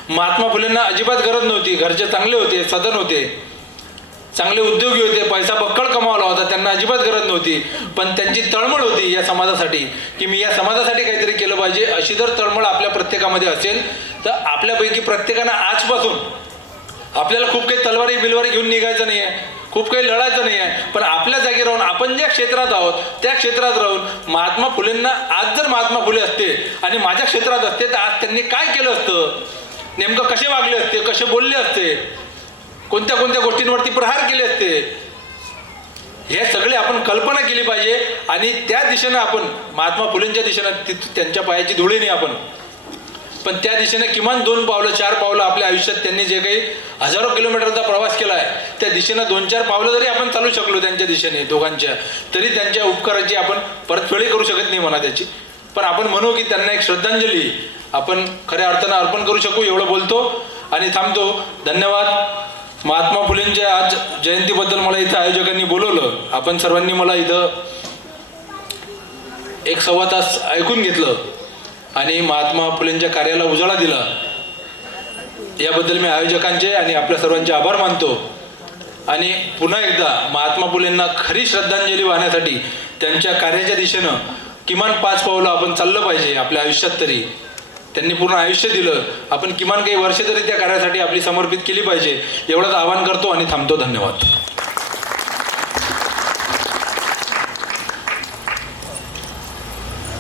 महात्मा फुलेंना अजिबात गरज नव्हती. घरचे चांगले होते, सदन होते, चांगले उद्योगी होते, पैसा बक्कळ कमावला होता, त्यांना अजिबात गरज नव्हती. पण त्यांची तळमळ होती या समाजासाठी की मी या समाजासाठी काहीतरी केलं पाहिजे. अशी जर तळमळ आपल्या प्रत्येकामध्ये असेल तर आपल्यापैकी प्रत्येकानं आजपासून, आपल्याला खूप काही तलवारी बिलवारी घेऊन निघायचं नाही आहे, खूप काही लढायचं नाही आहे, पण आपल्या जागी राहून आपण ज्या क्षेत्रात आहोत त्या क्षेत्रात राहून महात्मा फुलेंना, आज जर महात्मा फुले असते आणि माझ्या क्षेत्रात असते तर आज त्यांनी काय केलं असतं, नेमकं कसे वागले असते, कसे बोलले असते, कोणत्या कोणत्या गोष्टींवरती प्रहार केले असते, हे सगळे आपण कल्पना केली पाहिजे. आणि त्या दिशेनं आपण महात्मा फुलेंच्या दिशेनं, त्यांच्या पायाची धुळी नाही आपण, पण त्या दिशेने किमान 2 पावलं 4 पावलं आपल्या आयुष्यात त्यांनी जे काही हजारो किलोमीटरचा प्रवास केला आहे त्या दिशेनं 2-4 पावलं जरी आपण चालू शकलो त्यांच्या दिशेने दोघांच्या, तरी त्यांच्या उपकाराची आपण परतफेडी करू शकत नाही म्हणा त्याची. पण आपण म्हणू की त्यांना एक श्रद्धांजली आपण खऱ्या अर्थानं अर्पण करू शकू. एवढं बोलतो आणि थांबतो. धन्यवाद. महात्मा फुलेंच्या आज जयंतीबद्दल मला इथं आयोजकांनी बोलवलं, आपण सर्वांनी मला इथं 1-1.25 तास ऐकून घेतलं आणि महात्मा फुलेंच्या कार्याला उजाळा दिला. याबद्दल मी आयोजकांचे आणि आपल्या सर्वांचे आभार मानतो. आणि पुन्हा एकदा महात्मा फुलेंना खरी श्रद्धांजली वाहण्यासाठी त्यांच्या कार्याच्या दिशेनं किमान 5 पावलं आपण चाललं पाहिजे आपल्या आयुष्यात. तरी त्यांनी पूर्ण आयुष्य दिलं, आपण किमान काही वर्षे तरी त्या कार्यासाठी आपली समर्पित केली पाहिजे. एवढंच आवाहन करतो आणि थांबतो. धन्यवाद.